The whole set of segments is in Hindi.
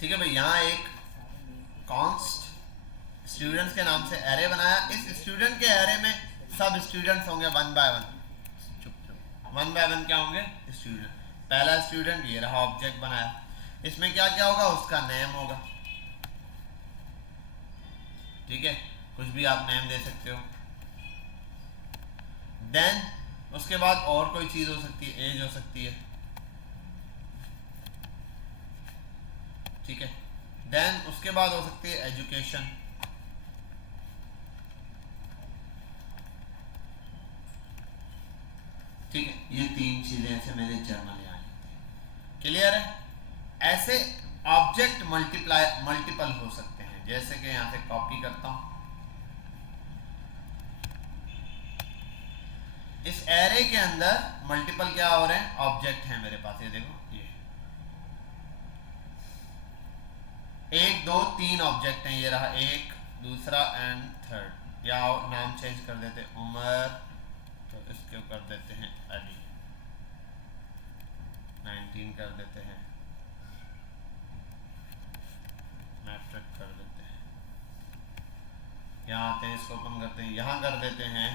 ठीक है भाई, यहाँ एक कॉन्स्ट स्टूडेंट्स के नाम से एरे बनाया। इस स्टूडेंट के एरे में सब स्टूडेंट्स होंगे वन बाय वन। चुप चुप, वन बाय वन क्या होंगे? स्टूडेंट। पहला स्टूडेंट ये रहा, ऑब्जेक्ट बनाया। इसमें क्या क्या होगा? उसका नेम होगा। ठीक है, कुछ भी आप नेम दे सकते हो। देन उसके बाद और कोई चीज हो सकती है, एज हो सकती है। ठीक है, देन उसके बाद हो सकती है एजुकेशन। ठीक है, ये तीन चीजें ऐसे मेरे जर्नल में आई। क्लियर है? ऐसे ऑब्जेक्ट मल्टीपल हो सकते हैं। जैसे कि यहां से कॉपी करता हूं, इस एरे के अंदर मल्टीपल क्या हो रहे हैं? ऑब्जेक्ट हैं मेरे पास। ये देखो, ये एक दो तीन ऑब्जेक्ट हैं। ये रहा एक, दूसरा एंड थर्ड। या नाम चेंज कर देते, उमर, तो इसको कर देते हैं अली। 19 कर देते हैं, मैट्रिक कर देते हैं। यहाँ आते हैं, इसको ओपन करते हैं, यहाँ कर देते हैं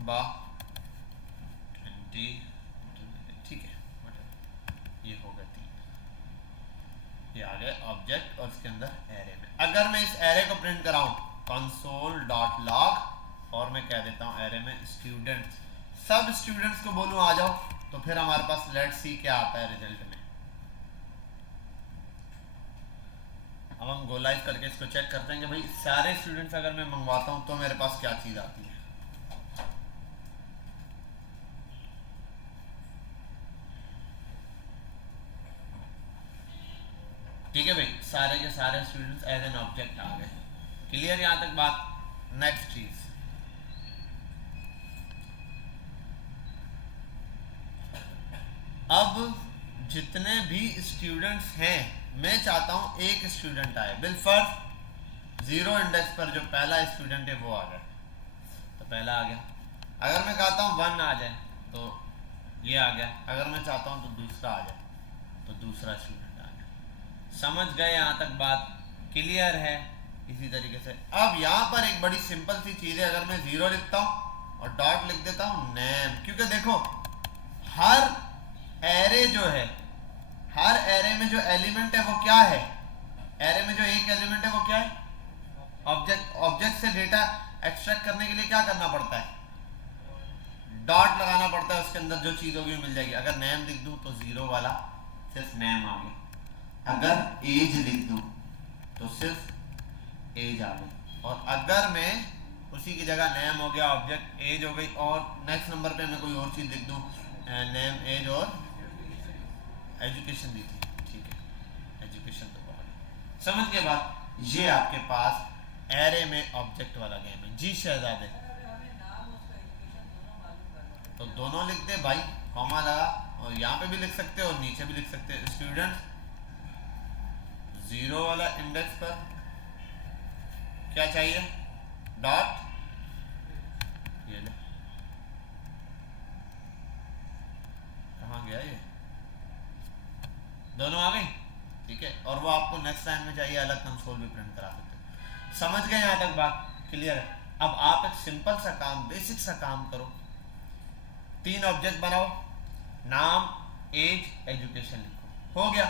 बा 20। ठीक है, ये हो गया 3। ये आ गए ऑब्जेक्ट और इसके अंदर एरे में। अगर मैं इस एरे को प्रिंट कराऊं कंसोल डॉट लॉग और मैं कह देता हूं एरे में स्टूडेंट्स, सब स्टूडेंट्स को बोलूं आ जाओ, तो फिर हमारे पास लेट्स सी क्या आता है रिजल्ट में। अब हम गो लाइव करके इसको चेक करते हैं कि भाई सारे स्टूडेंट्स अगर मैं मंगवाता हूं तो मेरे पास क्या चीज आती है। ठीक है भाई, सारे के सारे स्टूडेंट्स एज एन ऑब्जेक्ट आ गए। क्लियर यहां तक बात? नेक्स्ट चीज, अब जितने भी स्टूडेंट्स हैं मैं चाहता हूं एक स्टूडेंट आए। बिल फर्स्ट जीरो इंडेक्स पर जो पहला स्टूडेंट है वो आ जाए, तो पहला आ गया। अगर मैं चाहता हूं वन आ जाए तो ये आ गया। अगर मैं चाहता हूं तो दूसरा आ जाए तो दूसरा स्टूडेंट आ गया। समझ गए यहां तक बात? क्लियर है? इसी तरीके से अब यहां पर एक बड़ी सिंपल सी चीज है। अगर मैं जीरो लिखता हूं और डॉट लिख देता हूं नेम, क्योंकि देखो हर एरे जो है, हर एरे में जो एलिमेंट है वो क्या है? एरे में जो एक एलिमेंट है वो क्या है? ऑब्जेक्ट। ऑब्जेक्ट से डेटा एक्सट्रैक्ट करने के लिए क्या करना पड़ता है? डॉट लगाना पड़ता है। उसके अंदर जो चीज होगी मिल जाएगी। अगर नेम लिख दूं तो जीरो वाला सिर्फ नेम आ गया। अगर एज लिख दूं तो सिर्फ एज आ गई। और अगर मैं उसी की जगह नेम हो गया, ऑब्जेक्ट एज हो गई, और नेक्स्ट नंबर पे मैं कोई और चीज लिख दूं, नेम एज और एजुकेशन दी थी। ठीक है, एजुकेशन तो बहुत समझ के बाद ये आपके पास एरे में ऑब्जेक्ट वाला गेम है। जी शहजादे, तो दोनों लिख दे भाई, कॉमा लगा, और यहाँ पे भी लिख सकते हो और नीचे भी लिख सकते हो। स्टूडेंट जीरो वाला इंडेक्स पर क्या चाहिए? डॉट। ये ले, कहाँ गया ये? दोनों आ गई। ठीक है, और वो आपको नेक्स्ट लाइन में चाहिए अलग कंसोल भी प्रिंट करा सकते हो। समझ गए यहाँ तक बात? क्लियर है? अब आप एक सिंपल सा काम, बेसिक सा काम करो। तीन ऑब्जेक्ट बनाओ, नाम, एज, एजुकेशन लिखो। हो गया।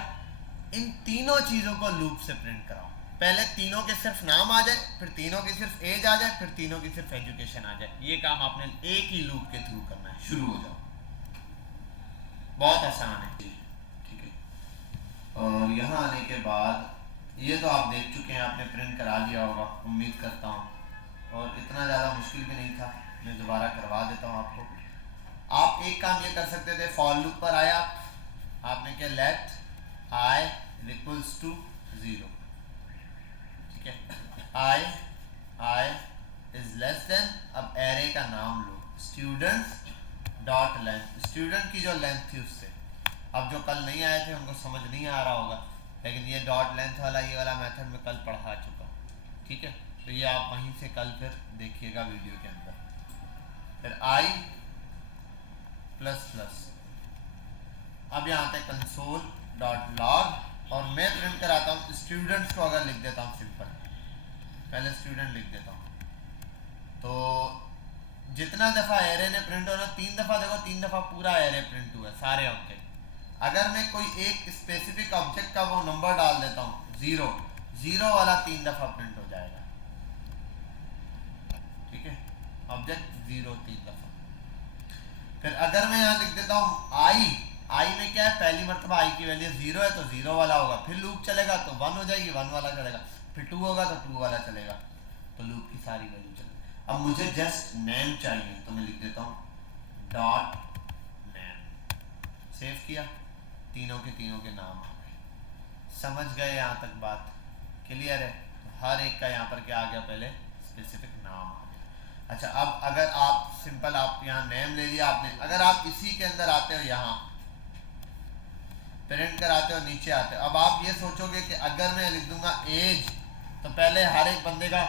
इन तीनों चीजों को लूप से प्रिंट कराओ। पहले तीनों के सिर्फ नाम आ जाए, फिर तीनों की सिर्फ एज आ जाए, फिर तीनों की सिर्फ एजुकेशन आ जाए। ये काम आपने एक ही लूप के थ्रू करना है। शुरू हो जाओ, बहुत आसान है। ठीक है, और यहाँ आने के बाद ये तो आप देख चुके हैं, आपने प्रिंट करा लिया होगा उम्मीद करता हूँ, और इतना ज़्यादा मुश्किल भी नहीं था। मैं दोबारा करवा देता हूँ आपको। आप एक काम ये कर सकते थे, फॉर लूप पर आया, आपने क्या, लेट आई इक्वल्स टू 0। ठीक है, आई इज लेस देन, अब एरे का नाम लो, स्टूडेंट्स डॉट लेंथ, स्टूडेंट की जो लेंथ थी उससे। अब जो कल नहीं आए थे उनको समझ नहीं आ रहा होगा, लेकिन ये डॉट लेंथ वाला ये वाला मेथड में कल पढ़ा चुका। ठीक है, तो ये आप वहीं से कल फिर देखिएगा वीडियो के अंदर। फिर आई प्लस प्लस, अब यहाँ पे कंसोल डॉट लॉग और मैं प्रिंट कराता हूँ स्टूडेंट्स को। अगर लिख देता हूँ सिंपल, पहले स्टूडेंट लिख देता हूँ, तो जितना दफ़ा एरे ने प्रिंट होना 3 दफ़ा, देखो 3 दफ़ा पूरा एरे प्रिंट हुआ सारे ऑब्जेक्ट। अगर मैं कोई एक स्पेसिफिक ऑब्जेक्ट का वो नंबर डाल देता हूँ 0, 0 वाला 3 दफ़ा प्रिंट हो जाएगा। ठीक है, ऑब्जेक्ट 0 3 दफ़ा। फिर अगर मैं यहाँ लिख देता हूँ आई में क्या है, पहली मरतबा आई की वैल्यू 0 है तो 0 वाला होगा, फिर लूप चलेगा तो 1 हो जाएगी, 1 वाला चलेगा, फिर 2 होगा तो 2 वाला चलेगा, तो लूप की सारी वैल्यू चलेगी। अब मुझे जस्ट नेम चाहिए तो मैं लिख देता हूँ डॉट नेम, सेव किया, तीनों के नाम आ गए। समझ गए यहाँ तक बात क्लियर है? तो हर एक का यहाँ पर क्या आ गया, पहले स्पेसिफिक नाम आ गया। अच्छा, अब अगर आप सिंपल, आप यहाँ नेम ले लिया आपने, अगर आप इसी के अंदर आते हो, यहाँ प्रिंट कराते हो, नीचे आते हो, अब आप ये सोचोगे कि अगर मैं लिख दूंगा एज, तो पहले हर एक बंदे का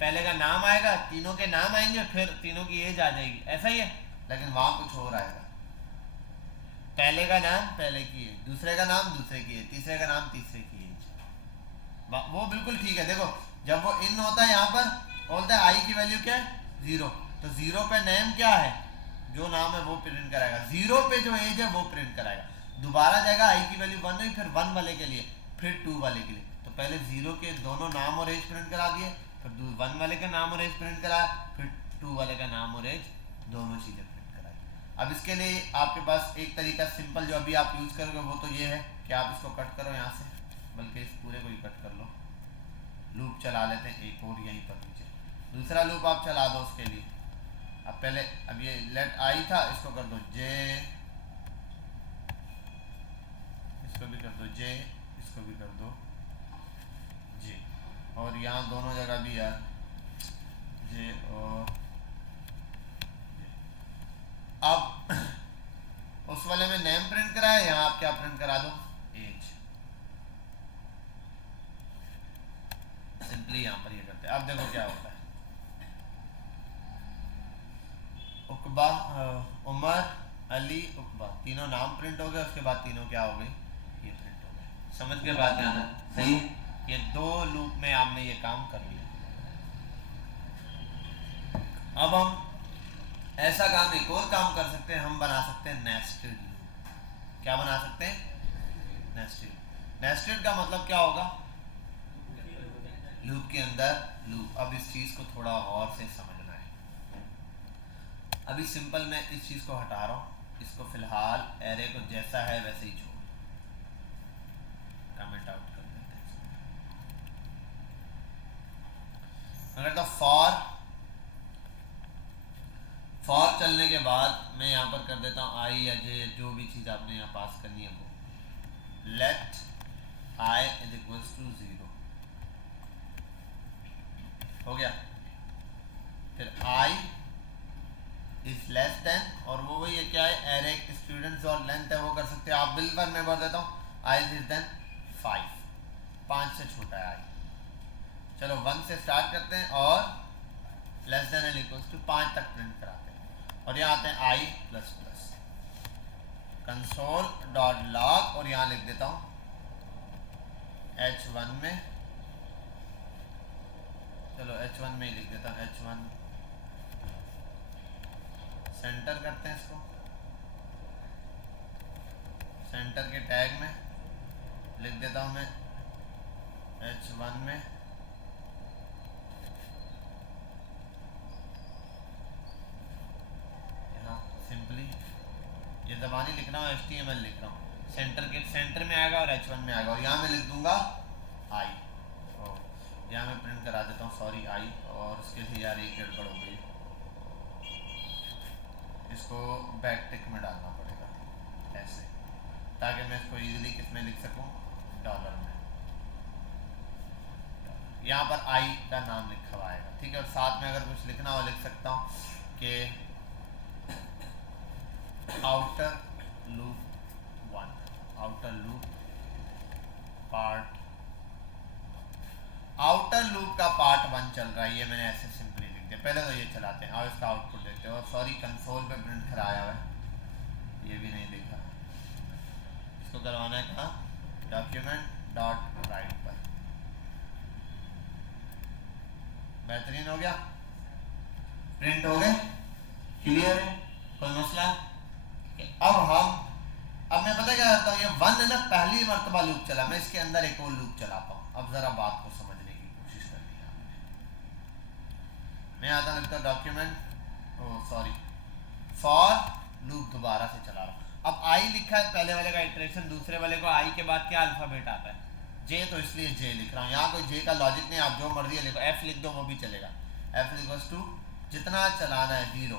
पहले का नाम आएगा, तीनों के नाम आएंगे, फिर तीनों की एज आ जाएगी, ऐसा ही है। लेकिन वहां कुछ और आएगा, पहले का नाम पहले की एज, दूसरे का नाम दूसरे की एज, तीसरे का नाम तीसरे की एज। वो बिल्कुल ठीक है। देखो जब वो इन होता है यहाँ पर बोलता है आई की वैल्यू क्या है 0, तो 0 पे नेम क्या है, जो नाम है वो प्रिंट कराएगा, 0 पे जो एज है वो प्रिंट कराएगा। दोबारा जाएगा आई की वैल्यू 1 हुई, फिर 1 वाले के लिए, फिर 2 वाले के लिए, तो पहले 0 के दोनों नाम और एज प्रिंट करा दिए, फिर 1 वाले का नाम और एज प्रिंट कराया, फिर 2 वाले का नाम और एज, दोनों चीज़ें प्रिंट कराई। अब इसके लिए आपके पास एक तरीका सिंपल जो अभी आप यूज़ करोगे वो तो ये है कि आप इसको कट करो यहाँ से, बल्कि इस पूरे को ही कट कर लो, लूप चला लेते हैं एक और यहीं पर नीचे, दूसरा लूप आप चला दो उसके लिए। अब पहले, अब ये लेट आई था, इसको कर दो जे, इसको भी कर दो जे, इसको भी कर दो जे, और यहाँ दोनों जगह भी यार जे और जे। अब उस वाले में नेम प्रिंट कराया, यहाँ आप क्या प्रिंट करा दो, एज। सिंपली यहाँ पर ये करते हैं। अब देखो क्या होता है, उकबा, उमर, अली, उकबा, तीनों नाम प्रिंट हो गए, उसके बाद तीनों क्या हो गए, ये प्रिंट हो गए। समझ के बात यहाँ सही है? ये 2 लूप में आपने ये काम कर लिया। अब हम ऐसा काम, एक और काम कर सकते हैं, हम बना सकते हैं नेस्टेड लूप। क्या बना सकते हैं, नेस्टेड। नेस्टेड का मतलब क्या होगा, लूप के अंदर लूप। अब इस चीज को थोड़ा और से समझना है। अभी सिंपल मैं इस चीज को हटा रहा हूँ, इसको फिलहाल एरे को जैसा है वैसे ही छोड़, कमेंट आउट कर देते हैं। अगर तो फॉर चलने के बाद मैं यहाँ पर कर देता हूँ आई या जे, जो भी चीज़ आपने यहाँ पास करनी है वो, let I is equal to 0 हो गया। फिर आई इज लेस देन, और वो वही है क्या है, एरे स्टूडेंट्स और लेंथ है वो कर सकते हैं आप। बिल्कुल मैं भर देता हूँ आई इज देन 5, 5 से छोटा है आई। चलो 1 से स्टार्ट करते हैं और less than and equals to 5 तक प्रिंट कराते हैं। और यहाँ आते हैं I plus plus, console dot log, और यहाँ लिख देता हूँ h1 में, चलो h1 में ही लिख देता हूँ, h1 सेंटर करते हैं इसको, सेंटर के टैग में लिख देता हूँ मैं h1 में यहाँ सिंपली ये ज़बानी लिख रहा हूँ, HTML लिख रहा हूँ, सेंटर के सेंटर में आएगा और h1 में आएगा, और यहाँ मैं लिख दूंगा आई, और यहाँ मैं प्रिंट करा देता हूँ सॉरी आई, और उसके लिए यार एक गड़बड़ हो गई, इसको बैक टिक में डालना पड़ेगा ऐसे, ताकि मैं इसको इजीली किस में लिख सकूँ, डॉलर में। यहाँ पर आई का नाम लिखा हुआ आएगा, ठीक है। और साथ में अगर कुछ लिखना हो लिख सकता हूँ कि outer loop 1, outer loop part, outer loop का पार्ट 1 चल रहा है, ये मैंने ऐसे सिंपली लिख दिया। पहले तो ये चलाते हैं और इसका आउटपुट देखते हैं, और सॉरी कंसोल पे प्रिंट कराया हुआ है, ये भी नहीं देखा। करवाना है कहाँ, डॉक्यूमेंट डॉट राइट पर। बेहतरीन हो गया, प्रिंट हो गए, क्लियर है, कोई मसला? अब मैं पता क्या करता हूँ, ये 1 है ना, पहली मर्तबा लूप चला, मैं इसके अंदर एक और लूप चलाता हूँ। अब जरा बात को समझने की कोशिश करनी है आपने। मैं आता हूँ, लिखता document, oh sorry, for loop दोबारा से चला रहा हूँ। अब आई लिखा है पहले वाले का इटरेशन, दूसरे वाले को आई के बाद क्या अल्फाबेट आता है, जे, तो इसलिए जे लिख रहा हूँ। यहाँ कोई जे का लॉजिक नहीं, आप जो मर्जी लिखो, एफ लिख दो वो भी चलेगा। एफ इक्वल्स टू जितना चलाना है 0,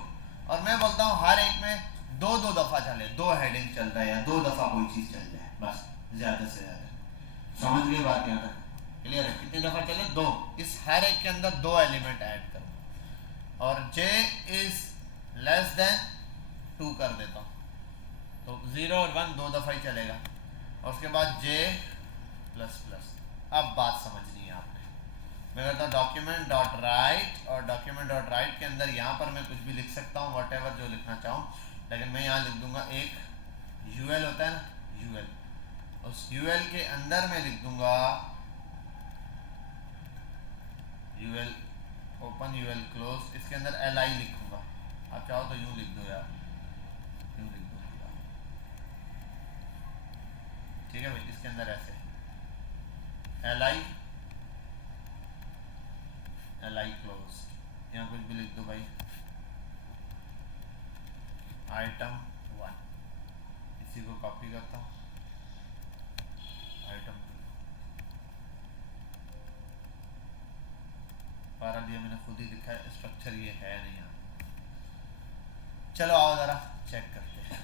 और मैं बोलता हूँ हर एक में दो दो दफा चले, 2 हेडिंग चल रहा है या 2 दफा कोई चीज चल जाए, बस ज्यादा से ज्यादा। समझ गए बात यहाँ तक? क्लियर है? कितनी दफा चले? 2। इस हर एक के अंदर 2 एलिमेंट ऐड करूँगा, और j इज लेस देन 2 कर देता हूँ, तो 0 और 1 2 दफा ही चलेगा, और उसके बाद j प्लस प्लस। अब बात समझनी है आपने। मैं करता हूँ डॉक्यूमेंट डॉट राइट, और डॉक्यूमेंट डॉट राइट के अंदर यहाँ पर मैं कुछ भी लिख सकता हूँ, वट एवर जो लिखना चाहूँ, लेकिन मैं यहाँ लिख दूंगा एक यूएल होता है ना, यूएल, उस यूएल के अंदर मैं लिख दूंगा यूएल ओपन, यूएल क्लोज, इसके अंदर li लिखूंगा। आप चाहो तो यूँ लिख दो यार, यूँ लिख दो, ठीक है भाई। इसके अंदर ऐसे li क्लोज, यहाँ कुछ भी लिख दो भाई, आइटम 1, इसी को कॉपी करता हूँ, आइटम 2, पारा दिया मैंने खुद ही लिखा है, स्ट्रक्चर ये है नहीं यहाँ। चलो आओ जरा चेक करते हैं।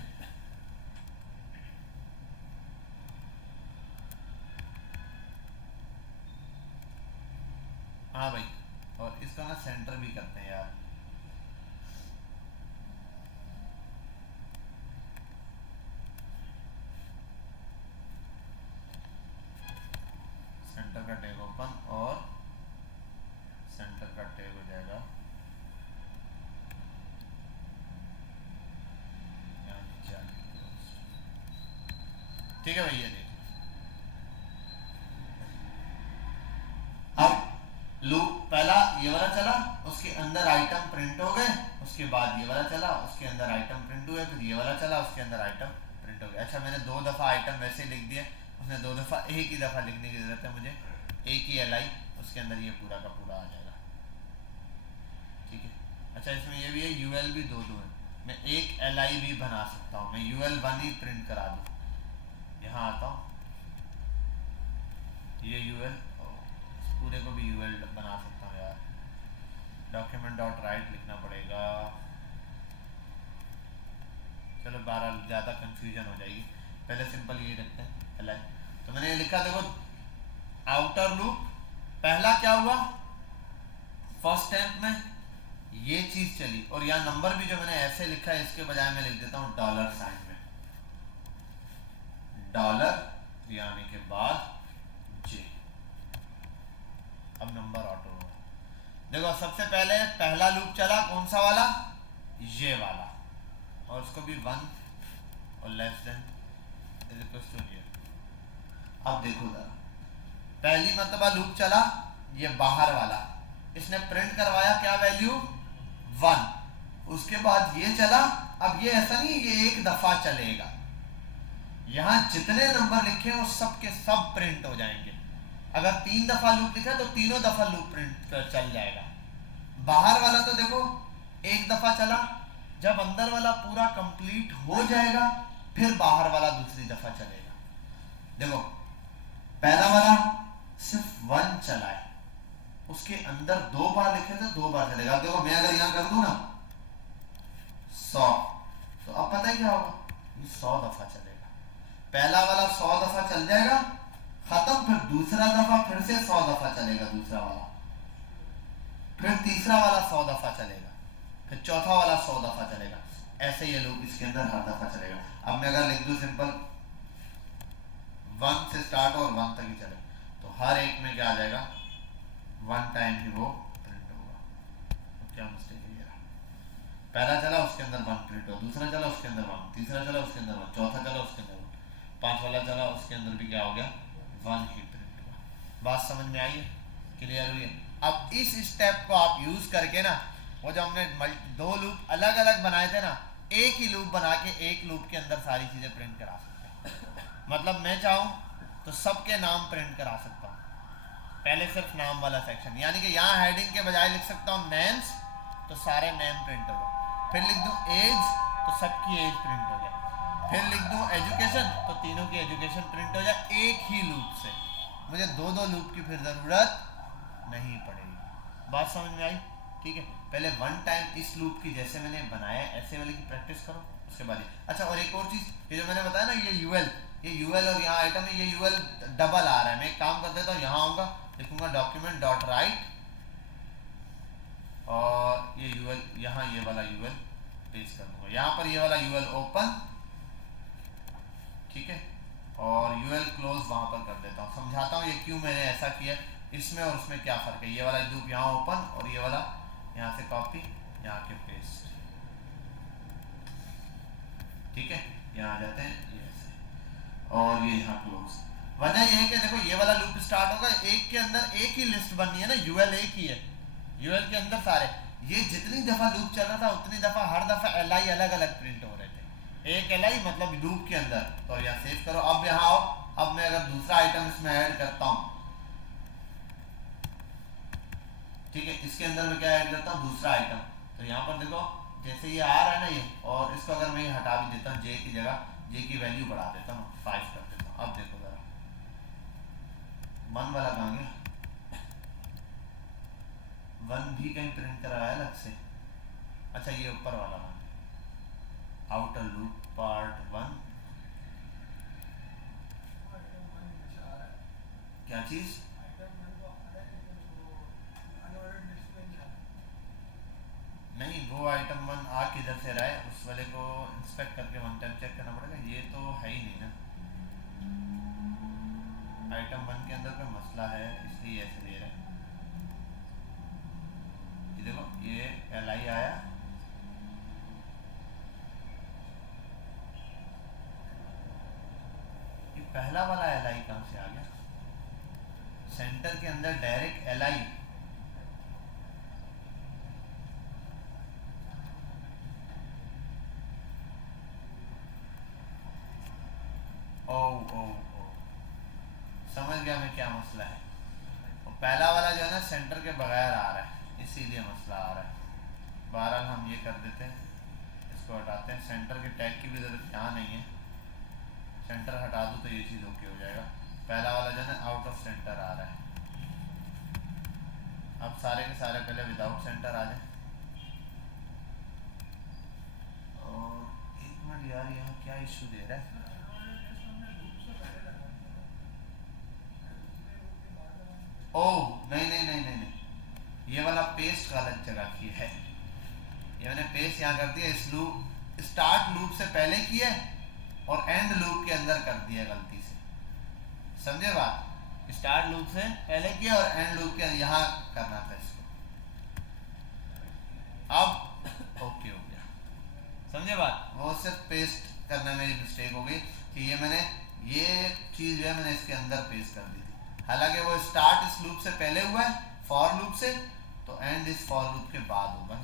हाँ भाई, और इसका ना सेंटर भी करते हैं यार, सेंटर का टैग ओपन और सेंटर का टैग हो जाएगा यहाँ नीचे आके close। ठीक है भैया, देखिए अब लूप पहला ये वाला चला, उसके अंदर आइटम प्रिंट हो गए, उसके बाद ये वाला चला, उसके अंदर आइटम प्रिंट हुए, फिर ये वाला चला, उसके अंदर आइटम प्रिंट हो गया। अच्छा, मैंने 2 दफा आइटम वैसे लिख दिए, उसने 2 दफा एक ही दफा लिखने की जरूरत है मुझे, एक ही li, उसके अंदर ये पूरा का पूरा आ जाएगा, ठीक है। अच्छा, इसमें ये भी है, यूएल भी 2 है, मैं एक li भी बना सकता हूँ, मैं यूएल 1 ही प्रिंट करा दूँ। यहाँ आता हूँ, ये यूएल, पूरे को भी यूएल बना सकता हूँ यार, डॉक्यूमेंट डॉट राइट लिखना पड़ेगा। चलो 12 ज़्यादा कंफ्यूजन हो जाएगी, पहले सिंपल ये रखते हैं एल। तो मैंने ये लिखा, देखो आउटर लूप, पहला क्या हुआ, फर्स्ट स्टेप में ये चीज चली, और यहाँ नंबर भी जो मैंने ऐसे लिखा है, इसके बजाय मैं लिख देता हूँ डॉलर साइन में, डॉलर यानी के बाद जे। अब नंबर ऑटो हुआ, देखो सबसे पहले पहला लूप चला, कौन सा वाला, ये वाला, और उसको भी 1 और less than is equal to ये। अब देखो जरा, पहली मर्तबा लूप चला, ये बाहर वाला, इसने प्रिंट करवाया क्या वैल्यू, 1, उसके बाद ये चला। अब ये ऐसा नहीं ये एक दफा चलेगा, यहां जितने नंबर लिखे हैं वो सब के सब प्रिंट हो जाएंगे। अगर 3 दफा लूप लिखा है तो तीनों दफा लूप प्रिंट चल जाएगा। बाहर वाला तो देखो एक दफा चला, जब अंदर वाला पूरा कंप्लीट हो जाएगा फिर बाहर वाला दूसरी दफा चलेगा। देखो पहला वाला सिर्फ 1 चला है, उसके अंदर 2 बार लिखे थे, 2 बार चलेगा। अब देखो मैं अगर यहां कर दूं ना 100, तो अब पता है क्या होगा, ये 100 दफा चलेगा। पहला वाला 100 दफा चल जाएगा, खत्म, फिर दूसरा दफा फिर से 100 दफा चलेगा दूसरा वाला, फिर तीसरा वाला 100 दफा चलेगा, फिर चौथा वाला 100 दफा चलेगा। ऐसे ये लूप इसके अंदर हर दफा चलेगा। अब मैं अगर लिख दूं सिंपल 1 से स्टार्ट और 1 तक ही चले, तो हर एक में क्या आ जाएगा, 1 टाइम ही वो प्रिंट होगा। तो क्या मिस्टेक है यार, पहला चला उसके अंदर 1 प्रिंट हो, दूसरा चला उसके अंदर 1, तीसरा चला उसके अंदर 1, चौथा चला उसके अंदर 1, 5 वाला चला, उसके अंदर भी क्या हो गया, 1 ही प्रिंट हुआ। बात समझ में आई है, क्लियर हुई है? अब इस स्टेप को आप यूज करके ना, वो जो हमने 2 लूप अलग अलग बनाए थे ना, एक ही लूप बना के एक लूप के अंदर सारी चीजें प्रिंट करा सकते हैं। मतलब मैं चाहूं तो सबके नाम प्रिंट करा सकता हूं, पहले सिर्फ नाम वाला सेक्शन, यानी कि यहाँ हेडिंग के बजाय लिख सकता हूँ नेम्स, तो सारे नेम प्रिंट हो जाए। फिर लिख दूँ एज, तो सबकी एज प्रिंट हो जाए। फिर लिख दूँ एजुकेशन, तो तीनों की एजुकेशन प्रिंट हो जाए एक ही लूप से। मुझे 2 लूप की फिर ज़रूरत नहीं पड़ेगी। बात समझ में आई? ठीक है, पहले 1 टाइम इस लूप की जैसे मैंने बनाया ऐसे वाले की प्रैक्टिस करो, उसके बाद अच्छा। और एक और चीज़, ये जो मैंने बताया ना, ये यूएल और यहाँ आइटम है, ये यूएल डबल आ रहा है। मैं एक काम कर देता हूँ, यहाँ आऊँगा, लिखूंगा डॉक्यूमेंट डॉट राइट, और ये यूएल यहाँ ये वाला यूएल पेस्ट कर दूंगा, यहाँ पर ये वाला यूएल ओपन, ठीक है, और यूएल क्लोज वहां पर कर देता हूँ। समझाता हूँ ये क्यों मैंने ऐसा किया, इसमें और उसमें क्या फर्क है। ये वाला लूप यहाँ ओपन और ये वाला यहाँ से कॉपी, यहाँ के पेस्ट, ठीक है, यहाँ आ जाते हैं ये ऐसे, और ये यहाँ क्लोज। वजह यह है कि देखो ये वाला लूप स्टार्ट होगा, एक के अंदर एक ही लिस्ट बननी है ना, यूएल एक ही है, यूएल के अंदर सारे, ये जितनी दफा लूप चल रहा था उतनी दफा हर दफा एलआई अलग अलग प्रिंट हो रहे थे, एक एलआई मतलब लूप के अंदर। तो यहाँ सेव करो, अब यहाँ आओ, अब मैं अगर दूसरा आइटम इसमें ऐड करता हूँ, ठीक है, इसके अंदर मैं क्या ऐड करता हूँ, दूसरा आइटम, तो यहाँ पर देखो जैसे ये आ रहा है ना ये, और इसको अगर मैं हटा भी देता हूँ, जे की जगह जे की वैल्यू बढ़ा देता हूँ, 5 कर देता हूँ। अब देखो जरा 1 वाला कहाँ गया, 1 भी कहीं प्रिंट कराया अलग से। अच्छा ये ऊपर वाला वन, आउटर लूप पार्ट 1, क्या चीज, नहीं वो आइटम 1 आ किधर से रहा है, उस वाले को इंस्पेक्ट करके 1 टाइम चेक करना पड़ेगा, ये तो है ही नहीं ना, आइटम 1 के अंदर कोई मसला है इसलिए ऐसे दे रहा है। ये देखो ये एलआई आया, ये पहला वाला एलआई कहाँ से आ गया, सेंटर के अंदर डायरेक्ट एलआई, ओ ओ ओ समझ गया मैं क्या मसला है। और पहला वाला जो है ना सेंटर के बगैर आ रहा है, इसीलिए मसला आ रहा है। बहरहाल हम ये कर देते हैं, इसको हटाते हैं, सेंटर के टैग की भी जरूरत यहाँ नहीं है, सेंटर हटा दूँ तो ये चीज़ ओके हो जाएगा। पहला वाला जो है ना आउट ऑफ सेंटर आ रहा है, अब सारे के सारे पहले विदाउट सेंटर आ जाए। और एक मिनट यार, यहाँ क्या इशू दे रहा है, ओह नहीं नहीं नहीं नहीं नहीं, ये वाला पेस्ट गलत जगह की है, ये मैंने पेस्ट यहाँ कर दिया, इस लूप स्टार्ट लूप से पहले किया और एंड लूप के अंदर कर दिया गलती से, समझे बात, स्टार्ट लूप से पहले किया और एंड लूप के यहाँ करना था इसको। अब ओके हो गया, समझे बात, वो सिर्फ पेस्ट करने में मिस्टेक हो गई कि ये मैंने ये चीज़ जो है मैंने इसके अंदर पेस्ट कर दी थी, हालांकि वो स्टार्ट इस लूप से पहले हुआ है फॉर लूप से, तो एंड इस फॉर लूप के बाद होगा।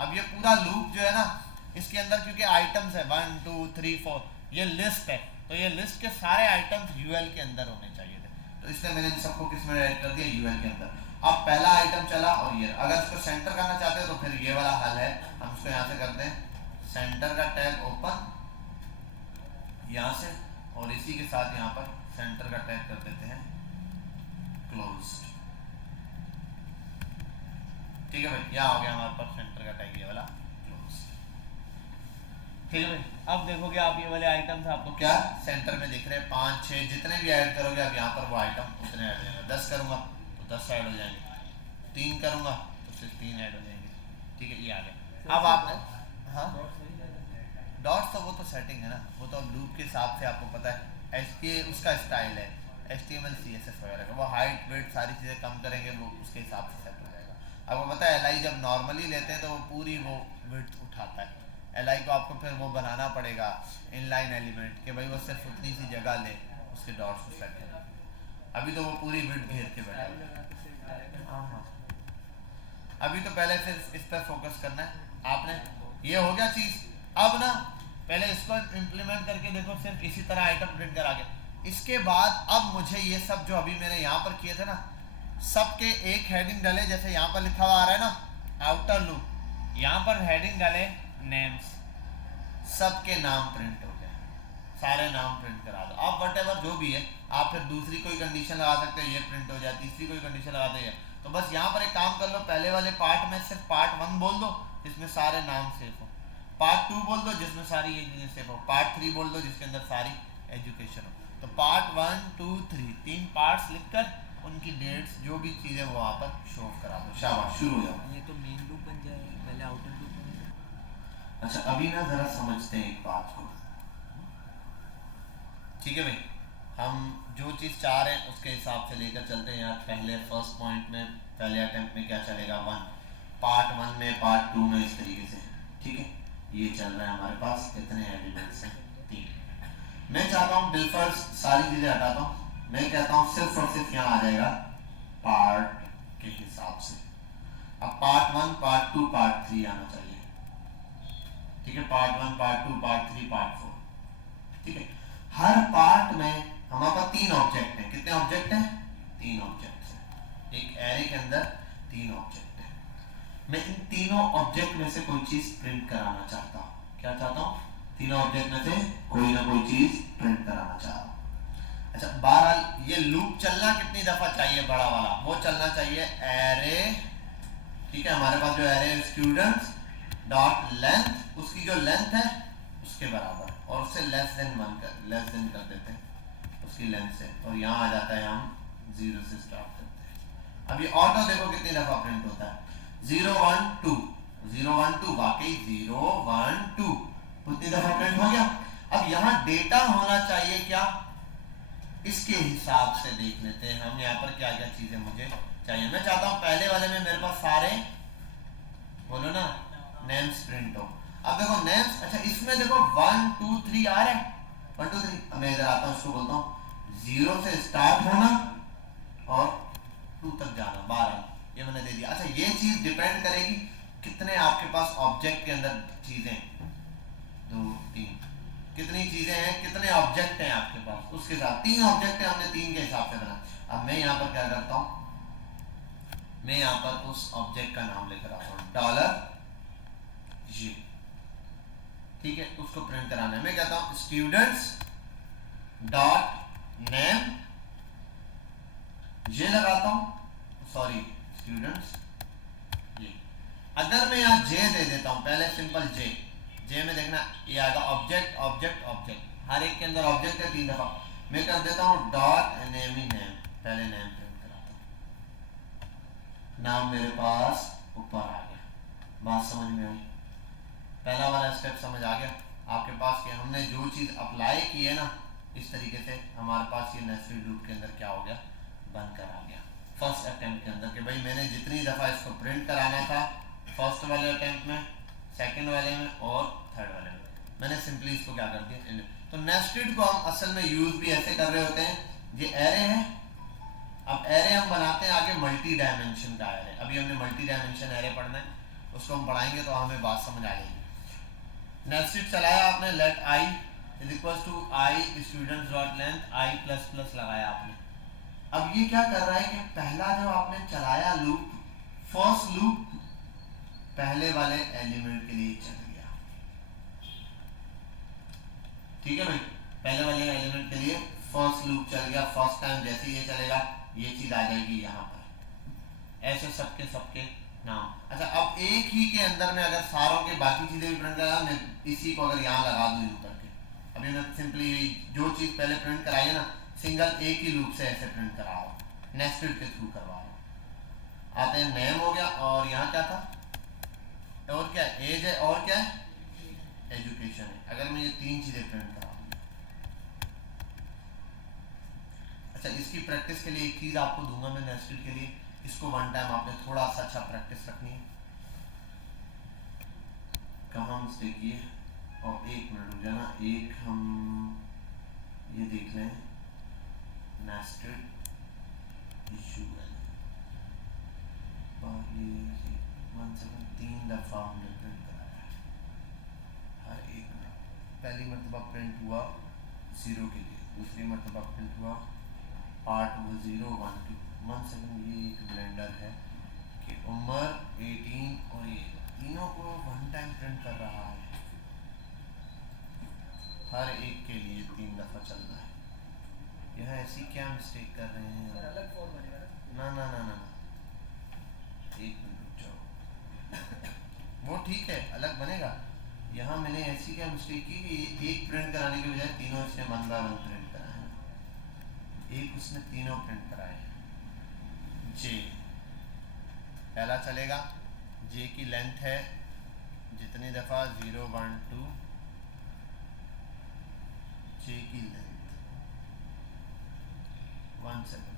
अब ये पूरा लूप जो है ना, इसके अंदर क्योंकि आइटम्स है 1 2 3 4, ये लिस्ट है, तो ये लिस्ट के सारे आइटम्स यूएल के अंदर होने चाहिए थे, तो इसलिए मैंने इन सबको किस में ऐड कर दिया, यूएल के अंदर। अब पहला आइटम चला और ये, अगर इसको सेंटर करना चाहते हो तो फिर ये वाला हल है, हम इसको यहाँ से करते हैं, सेंटर का टैग ओपन यहाँ से, और इसी के साथ यहाँ पर सेंटर का टैग कर देते हैं क्लोज, ठीक है भाई, यहाँ हो गया हमारे पास सेंटर का टैग ये वाला क्लोज, ठीक है भाई। अब देखोगे आप ये वाले आइटम्स आपको क्या सेंटर में दिख रहे हैं, 5 6 जितने भी ऐड करोगे आप यहाँ पर वो आइटम उतने ऐड हो जाएंगे, 10 करूँगा तो 10 ऐड हो जाएंगे, 3 करूँगा तो सिर्फ 3 ऐड हो जाएंगे, ठीक है, ये आ गया। अब आपने हाँ डॉट्स, तो वो तो सेटिंग है ना, वो तो अब लूप के हिसाब से आपको पता है, एच के उसका स्टाइल है, HTML CSS वगैरह का, वो हाइट वेट सारी चीज़ें कम करेंगे, वो उसके हिसाब से सेट हो जाएगा। आपको पता है एलआई जब नॉर्मली लेते हैं तो वो पूरी वो विड्थ उठाता है, एल आई को आपको फिर वो बनाना पड़ेगा इनलाइन एलिमेंट कि भाई वो सिर्फ उतनी सी जगह ले उसके डॉट्स को सेट कर। अभी तो वो पूरी विड्थ घेर के बैठा। हाँ हाँ, अभी तो पहले सिर्फ इस पर फोकस करना है आपने। ये हो गया चीज। अब ना पहले इसको इम्प्लीमेंट करके देखो, सिर्फ इसी तरह आइटम प्रिंट करा के। इसके बाद अब मुझे ये सब जो अभी मैंने यहाँ पर किए थे ना, सबके एक हेडिंग डाले, जैसे यहाँ पर लिखा हुआ आ रहा है ना आउटर लूप, यहाँ पर हेडिंग डाले नेम्स, सबके नाम प्रिंट हो गए, सारे नाम प्रिंट करा दो। आप वट जो भी है, आप फिर दूसरी कोई कंडीशन लगा सकते हो, ये प्रिंट हो जाए, तीसरी कोई कंडीशन लगाते हैं। तो बस यहाँ पर एक काम कर लो, पहले वाले पार्ट में सिर्फ पार्ट 1 बोल दो जिसमें सारे नाम सेव हो, पार्ट 2 बोल दो जिसमें सारी ये चीजें सेव हो, पार्ट 3 बोल दो जिसके अंदर सारी एजुकेशन हो। तो पार्ट 1 2 3 तीन पार्ट्स लिखकर उनकी डेट्स जो भी चीजें वो वहाँ पर शो करा दो। शाबाश, शुरू हो जाओ। ये तो मेन लूप बन जाएगा, पहले आउटर लूप बनेगा। अच्छा अभी ना जरा समझते हैं एक बात को, ठीक है भाई। हम जो चीज़ चाह रहे हैं उसके हिसाब से लेकर चलते हैं यार। पहले फर्स्ट पॉइंट में, पहले अटेम्प्ट में क्या चलेगा, 1 पार्ट 1 में, पार्ट 2 में, इस तरीके से, ठीक है। ये चल रहा है हमारे पास, कितने एलिमेंट्स हैं, 3। मैं चाहता हूँ बिलफर्स सारी चीज़ें हटाता हूँ, मैं कहता हूँ सिर्फ और सिर्फ यहाँ आ जाएगा पार्ट के हिसाब से। अब पार्ट 1 पार्ट 2 पार्ट 3 आना चाहिए, ठीक है। पार्ट 1 पार्ट 2 पार्ट 3 पार्ट 4, ठीक है। हर पार्ट में हमारे पास 3 ऑब्जेक्ट हैं। कितने ऑब्जेक्ट हैं, 3 ऑब्जेक्ट हैं। एक एरे के अंदर 3 ऑब्जेक्ट हैं। मैं इन तीनों ऑब्जेक्ट में से कोई चीज प्रिंट कराना चाहता हूँ। क्या चाहता हूँ, तीनों ऑब्जेक्ट में से कोई ना कोई चीज प्रिंट कराना चाह रहा हूँ। अच्छा बहरहाल ये लूप चलना कितनी दफा चाहिए, बड़ा वाला वो चलना चाहिए एरे, ठीक है। हमारे पास जो एरे स्टूडेंट्स डॉट लेंथ, उसकी जो लेंथ है उसके बराबर, और उससे लेस देन कर देते हैं उसकी लेंथ से, और यहाँ आ जाता है हम 0 से स्टार्ट करते हैं। अब ये ऑटो देखो कितनी दफा प्रिंट होता है, 0 1 2 0 1 2, वाकई 0 1 2 उतनी दफा प्रिंट हो गया। अब यहाँ डेटा होना चाहिए क्या, इसके हिसाब से देख लेते हैं हम यहाँ पर क्या क्या चीजें मुझे चाहिए। मैं चाहता हूँ पहले वाले में मेरे पास सारे, बोलो ना, नेम्स प्रिंट हो। अब देखो नेम्स, अच्छा इसमें देखो 1 2 3 आ रहा है, 1 2 3। मैं इधर आता हूँ, इसको बोलता हूँ 0 से स्टार्ट होना और 2 तक जाना, 12, ये मैंने दे दिया। अच्छा ये चीज डिपेंड करेगी कितने आपके पास ऑब्जेक्ट के अंदर चीजें, 2 3, कितनी चीजें हैं, कितने ऑब्जेक्ट हैं आपके पास, उसके साथ 3 ऑब्जेक्ट हैं, हमने 3 के हिसाब से बना। अब मैं यहाँ पर क्या करता हूँ, मैं यहाँ पर उस ऑब्जेक्ट का नाम लेकर आता हूँ $, ठीक है। उसको प्रिंट कराना है। मैं कहता हूँ स्टूडेंट्स डॉट नेम, ये लगाता हूँ, सॉरी स्टूडेंट्स ये। अगर मैं यहाँ जे दे देता हूँ, पहले सिंपल जे में देखना ये आएगा ऑब्जेक्ट ऑब्जेक्ट ऑब्जेक्ट, हर एक के अंदर ऑब्जेक्ट है 3 दफा। मैं कर देता हूँ डॉट नेम ही नेम, पहले नेम प्रिंट कराता हूँ, नाम मेरे पास ऊपर आ गया। बात समझ में आई, पहला वाला स्टेप समझ आ गया आपके पास कि हमने जो चीज अप्लाई की है ना, इस तरीके से हमारे पास ये नेस्टेड लूप के अंदर क्या हो गया, बनकर आ गया फर्स्ट अटेम्प्ट के अंदर। कि भाई मैंने जितनी दफा इसको प्रिंट कराना था फर्स्ट वाले अटेम्प्ट में, सेकंड वाले में और थर्ड वाले में, मैंने सिंपली इसको क्या कर दिया। तो नेस्टेड को हम असल में यूज भी ऐसे कर रहे होते हैं, ये एरे है। अब एरे हम बनाते हैं आगे मल्टी डायमेंशन का एरे, अभी हमने मल्टी डायमेंशन एरे पढ़ना है, उसको हम पढ़ाएंगे तो हमें बात समझ आ जाएगी। नेस्टेड चलाया आपने, let I is equal to I students dot length I plus plus लगाया आपने। अब ये क्या कर रहा है कि पहला जो आपने चलाया लूप, फर्स्ट लूप पहले वाले एलिमेंट के लिए चल गया, ठीक है भाई। पहले वाले एलिमेंट के लिए फर्स्ट लूप चल गया, फर्स्ट टाइम जैसे ये चलेगा ये चीज आ जाएगी यहाँ पर, ऐसे सबके सबके नाम। अच्छा अब एक ही के अंदर में अगर सारों के बाकी चीजें भी प्रिंट करा, मैं इसी को अगर यहाँ लगा दूँ यूं करके, अभी मैं सिंपली जो चीज पहले प्रिंट कराई है ना, सिंगल एक ही लूप से ऐसे प्रिंट करा रहा हूँ, नेस्टेड के थ्रू करवा रहा हूँ। आते हैं नेम हो गया, और यहाँ क्या था, और क्या एज है, और क्या है एजुकेशन है। अगर मैं ये 3 चीजें प्रिंट करा दूँ, अच्छा इसकी प्रैक्टिस के लिए एक चीज आपको दूंगा मैं नेस्टेड के लिए, इसको 1 टाइम आपने थोड़ा सा अच्छा प्रैक्टिस रखनी है। कहाँ मिस्टेक की है, और एक मिनट रुक जाना, एक हम ये देख लें नेस्टेड इशू है, और ये 1 सेकंड, 3 दफ़ा हमने प्रिंट कराया है हर एक में। पहली मरतबा प्रिंट हुआ 0 के लिए, दूसरी मरतबा प्रिंट हुआ पार्ट हुआ 0 1 2। 1 सेकंड, ये एक ब्लेंडर है कि उम्र 18 और ये तीनों को 1 टाइम प्रिंट कर रहा है, हर एक के लिए 3 दफ़ा चल रहा है। यहाँ ऐसी क्या मिस्टेक कर रहे हैं? अलग फॉर्म बनेगा ना ना ना ना, एक मिनट रुक जाओ। वो ठीक है, अलग बनेगा। यहाँ मैंने ऐसी क्या मिस्टेक की कि एक प्रिंट कराने के बजाय तीनों इसने 1 बाय 1 प्रिंट कराया, एक उसने तीनों प्रिंट कराए। जे पहला चलेगा, जे की लेंथ है जितनी दफ़ा 0 1 2, जे की लेंथ 1 सेकंड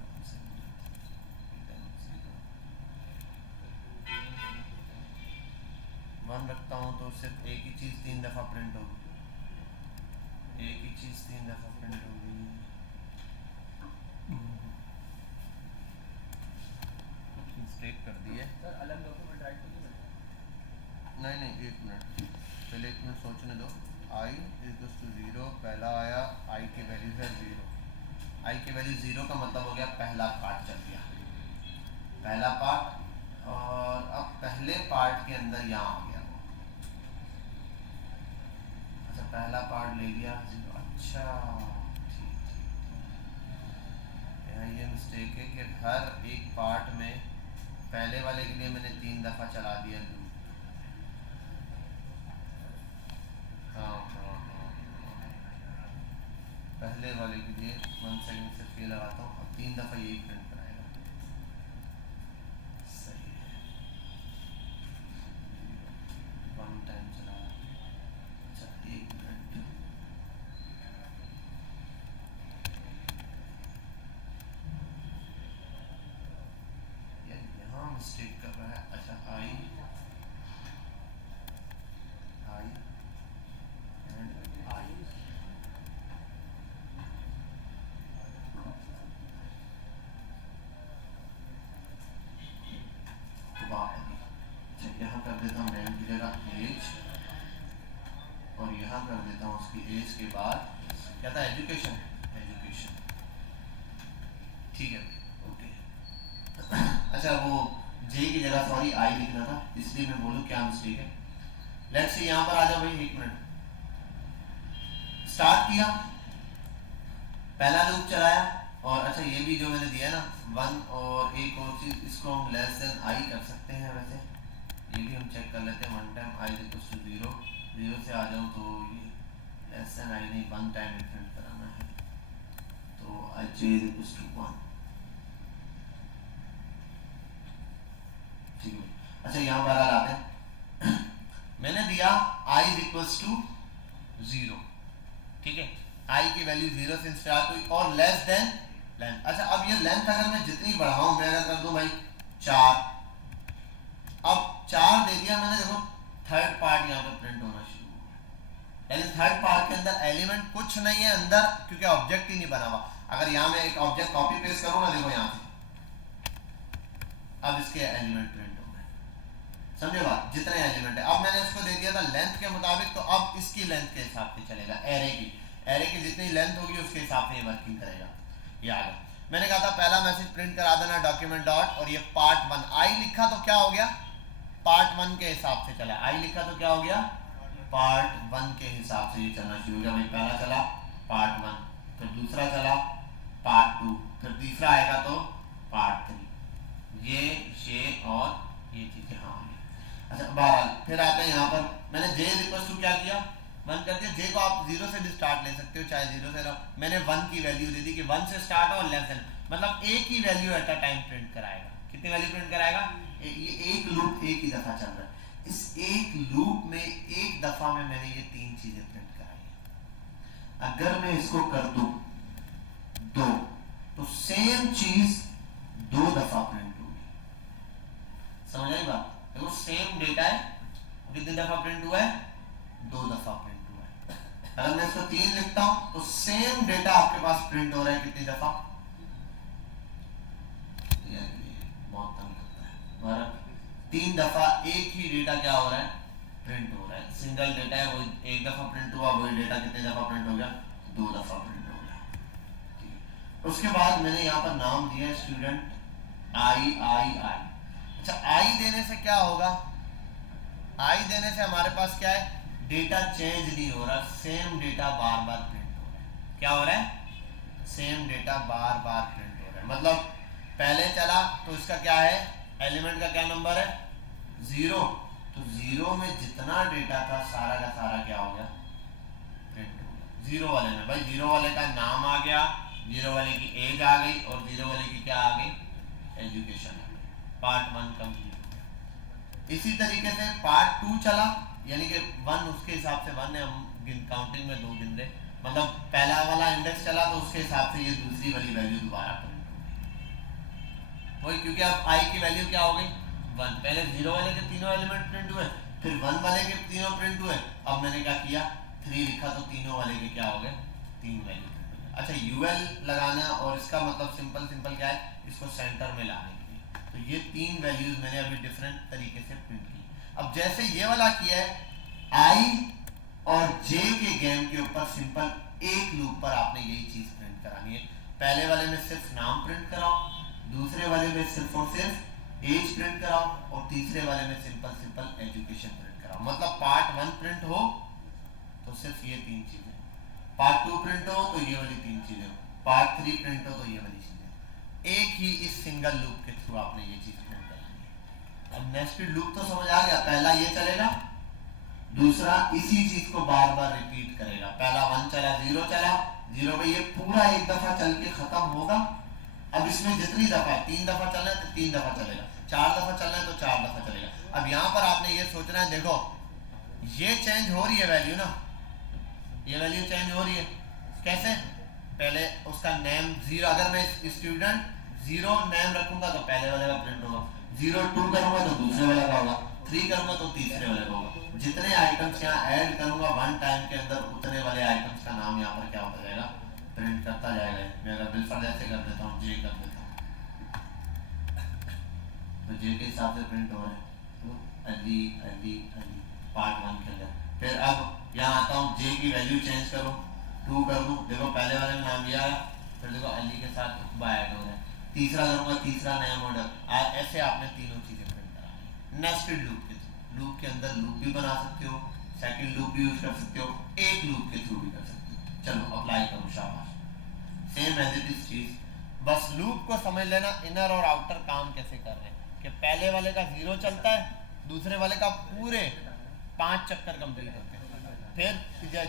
1 रखता हूँ तो सिर्फ एक ही चीज़ 3 दफ़ा प्रिंट होगी, एक ही चीज़ 3 दफ़ा प्रिंट होगी। मिस्टेक कर दी है सर, अलग डॉक्यूमेंट राइट तो नहीं बनेगा? नहीं, एक मिनट पहले, एक मिनट सोचने दो। i = 0 पहला आया, i की वैल्यू है 0, i की वैल्यू 0 का मतलब हो गया पहला पार्ट चल गया, पहला पार्ट, और अब पहले पार्ट के अंदर यहाँ आ गया वो, अच्छा पहला पार्ट ले लिया 0, अच्छा ठीक, यहाँ ये मिस्टेक है कि हर एक पार्ट में पहले वाले के लिए मैंने 3 दफ़ा चला दिया लूप। हाँ, पहले वाले के लिए 1 सेकंड से फिर लगाता हूँ, अब 3 दफ़ा यही प्रिंट कराएगा, सही है। 1 टाइम चलाया, अच्छा एक मिनट, यार यहाँ मिस्टेक कर रहा है। अच्छा आई एंड आई, यहाँ कर देता हूँ नेम की जगह एज, और यहाँ कर देता हूँ उसकी एज के बाद क्या था, एजुकेशन, ठीक है ओके। अच्छा वो जे की जगह सॉरी आई लिखना था, इसलिए मैं बोलूँ क्या मिस्टेक है। लेट्स सी यहाँ पर आ जाओ भाई, एक मिनट, स्टार्ट किया, पहला लूप चलाया, और अच्छा ये भी जो मैंने दिया ना 1, और एक और चीज़, इसको हम लेस देन आई कर सकते हैं, वैसे ये भी हम चेक कर लेते हैं। 1 टाइम आई = 0, 0 से आ जाऊँ तो ये लेस देन आई नहीं, 1 टाइम प्रिंट कराना है, तो आई j = 1, ठीक है। अच्छा यहाँ पर आते हैं, मैंने दिया i = 0, ठीक है, i की वैल्यू 0 से स्टार्ट हुई और लेस देन लेंथ। अच्छा अब ये लेंथ अगर मैं जितनी बढ़ाऊं, मैं अगर कर दूं भाई 4, अब 4 दे दिया मैंने, देखो थर्ड पार्ट यहाँ पे प्रिंट होना शुरू हो गया, यानी थर्ड पार्ट के अंदर एलिमेंट कुछ नहीं है अंदर, क्योंकि ऑब्जेक्ट ही नहीं बना हुआ। अगर यहाँ मैं एक ऑब्जेक्ट कॉपी पेस्ट करूँ ना, देखो यहाँ से अब इसके एलिमेंट प्रिंट हो गए, समझे बात, जितने एलिमेंट है। अब मैंने इसको दे दिया था लेंथ के मुताबिक, तो अब इसकी लेंथ के हिसाब से चलेगा, एरे की जितनी लेंथ होगी उसके हिसाब से ये वर्किंग करेगा। ये आ गया, मैंने कहा था पहला मैसेज प्रिंट करा देना डॉक्यूमेंट डॉट, और ये पार्ट 1 आई लिखा तो क्या हो गया, पार्ट 1 के हिसाब से चला, आई लिखा तो क्या हो गया, पार्ट 1 के हिसाब से ये चलना शुरू हो गया भाई। पहला चला पार्ट 1, फिर दूसरा चला पार्ट 2, फिर तीसरा आएगा तो पार्ट 3, ये और ये चीजें हाँ। अच्छा बहरहाल फिर आते हैं यहाँ पर, मैंने j = क्या किया, 1 कर दिया। j को आप 0 से भी स्टार्ट ले सकते हो, चाहे 0 से लो, मैंने 1 की वैल्यू दे दी कि 1 से स्टार्ट हो, लेस देन, मतलब एक ही value at a time print कराएगा। कितनी वैल्यू प्रिंट कराएगा, ये एक लूप एक ही दफा चल रहा है, इस एक लूप में एक दफा में मैंने ये 3 चीजें प्रिंट कराई है। अगर मैं इसको कर दूं 2, तो सेम चीज 2 दफा प्रिंट होगी, समझ आई बात। देखो सेम डेटा है, कितनी दफा प्रिंट हुआ है, सेम डेटा आपके पास प्रिंट हो रहा है कितनी दफा, बहुत तंग करता है बराबर, 3 दफा एक ही डेटा क्या हो रहा है, प्रिंट हो रहा है। सिंगल डेटा है, वो एक दफा प्रिंट हुआ, वही डेटा कितने दफा प्रिंट हो गया, 2 दफा प्रिंट हो गया। ठीक है, उसके बाद मैंने यहाँ पर नाम दिया स्टूडेंट आई आई आई। अच्छा, आई देने से क्या होगा, आई देने से हमारे पास क्या है, डेटा चेंज नहीं हो रहा, सेम डेटा बार बार प्रिंट हो रहा है। क्या हो रहा है, सेम डेटा बार बार प्रिंट हो रहा है। मतलब पहले चला तो इसका क्या है, एलिमेंट का क्या नंबर है, 0, तो 0 में जितना डेटा था सारा का सारा क्या हो गया, प्रिंट हो गया। 0 वाले में भाई 0 वाले का नाम आ गया, 0 वाले की एज आ गई, और 0 वाले की क्या आ गई, एजुकेशन आ गई। पार्ट 1 कंप्लीट हो गया। इसी तरीके से पार्ट 2 चला, यानी कि 1 उसके हिसाब से 1 है, हम काउंटिंग में 2 गिन रहे, मतलब पहला वाला इंडेक्स चला तो उसके हिसाब से ये दूसरी वाली वैल्यू दोबारा प्रिंट हो गई, क्योंकि अब आई की वैल्यू क्या हो गई, 1। पहले 0 वाले के तीनों एलिमेंट प्रिंट हुए, फिर 1 वाले के तीनों प्रिंट हुए, अब मैंने क्या किया, 3 लिखा तो तीनों वाले के क्या हो गए, 3 वैल्यू प्रिंट हो गए। अच्छा, यूएल लगाना, और इसका मतलब सिंपल सिंपल क्या है, इसको सेंटर में लाने के लिए, तो ये 3 वैल्यूज मैंने अभी डिफरेंट तरीके से प्रिंट की। अब जैसे ये वाला किया है, आई और जे के गेम के ऊपर सिंपल एक लूप पर आपने यही चीज प्रिंट करानी है। पहले वाले में सिर्फ नाम प्रिंट कराओ, दूसरे वाले में सिर्फ और सिर्फ एज प्रिंट कराओ, और तीसरे वाले में सिंपल सिंपल एजुकेशन प्रिंट कराओ। मतलब पार्ट 1 प्रिंट हो तो सिर्फ ये 3 चीजें, पार्ट 2 प्रिंट हो तो ये वाली 3 चीजें, पार्ट 3 प्रिंट हो तो ये वाली चीजें। एक ही इस सिंगल लूप के थ्रू आपने ये चीज प्रिंट करानी है। अब नेस्टेड लूप तो समझ आ गया, पहला ये चलेगा, दूसरा इसी चीज को बार बार रिपीट करेगा। पहला 1 चला, 0 चला, 0 पे ये पूरा एक दफा चल के खत्म होगा। अब इसमें जितनी दफा, 3 दफा चलना है तो 3 दफा चलेगा, 4 दफा चलना है तो 4 दफा चलेगा। अब यहाँ पर आपने ये सोचना है, देखो ये चेंज हो रही है वैल्यू ना, ये वैल्यू चेंज हो रही है, कैसे, पहले उसका नेम 0, अगर मैं स्टूडेंट 0 नेम रखूंगा तो पहले वाले का प्रिंट होगा, 0 2 करूंगा तो दूसरे वाले का होगा, 3 करूंगा तो तीसरे वाले का होगा। जितने आइटम्स यहाँ ऐड करूंगा 1 टाइम के अंदर, उतने वाले आइटम्स का नाम यहाँ पर क्या होता जाएगा, प्रिंट करता जाएगा। मैं अगर बिल्फर जैसे कर देता हूँ, जे कर देता हूँ, तो जे के हिसाब से प्रिंट हो रहा है, तो अली अली अली पार्ट 1 के अंदर। फिर अब यहाँ आता हूँ, जे की वैल्यू चेंज करूँ, 2 कर दूँ, देखो पहले वाले में नाम ये आया, फिर देखो अली के साथ उकबा ऐड हो रहा है, तीसरा करूँगा, तीसरा नया मॉडल, ऐसे आपने तीनों चीज़ें प्रिंट करानी। नेस्टेड लूप के थ्रू, लूप के अंदर लूप भी बना सकते हो, सेकंड लूप भी यूज कर सकते हो, एक लूप के थ्रू भी कर सकते हो। चलो अप्लाई करो, शाबाश, सेम एज इट इज चीज, बस लूप को समझ लेना, इनर और आउटर काम कैसे कर रहे हैं, कि पहले वाले का 0 चलता है, दूसरे वाले का पूरे 5 चक्कर कंप्लीट होते हैं। फिर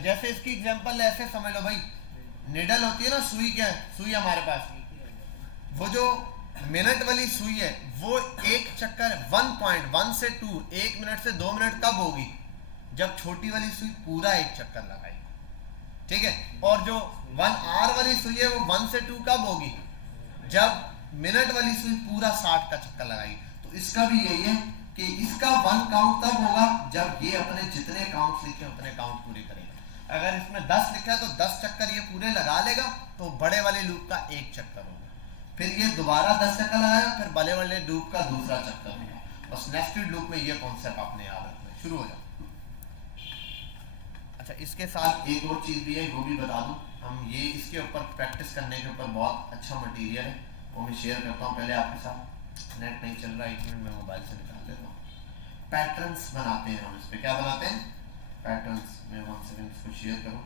जैसे इसकी एग्जांपल ऐसे समझ लो भाई, निडल होती है ना, सुई, क्या सुई हमारे पास, वो जो मिनट वाली सुई है, वो एक चक्कर 1.1 से 2, 1 मिनट से 2 मिनट कब होगी, जब छोटी वाली सुई पूरा एक चक्कर लगाएगी, ठीक है। और जो 1 आवर वाली सुई है, वो 1 से 2 कब होगी, जब मिनट वाली सुई पूरा 60 का चक्कर लगाएगी। तो इसका भी यही है कि इसका 1 काउंट तब होगा जब ये अपने जितने काउंट लिखे उतने काउंट पूरे करेगा। अगर इसमें 10 लिखा है तो 10 चक्कर ये पूरे लगा लेगा, तो बड़े वाले लूप का 1 चक्कर होगा, फिर ये दोबारा 10 चक्कर लगाएगा, फिर बड़े वाले लूप का दूसरा चक्कर होगा। बस नेस्टेड लूप में ये कॉन्सेप्ट आपने याद रखना, शुरू हो जाओ। अच्छा, इसके साथ एक और चीज़ भी है, वो भी बता दूं, हम ये इसके ऊपर प्रैक्टिस करने के ऊपर बहुत अच्छा मटेरियल है, वो मैं शेयर करता हूँ पहले आपके साथ। नेट नहीं चल रहा, 1 मिनट में मोबाइल से निकाल लेता हूँ। पैटर्न्स बनाते हैं हम, इस पर क्या बनाते हैं, पैटर्न्स। मैं 1 सेकंड इसको शेयर करूँ।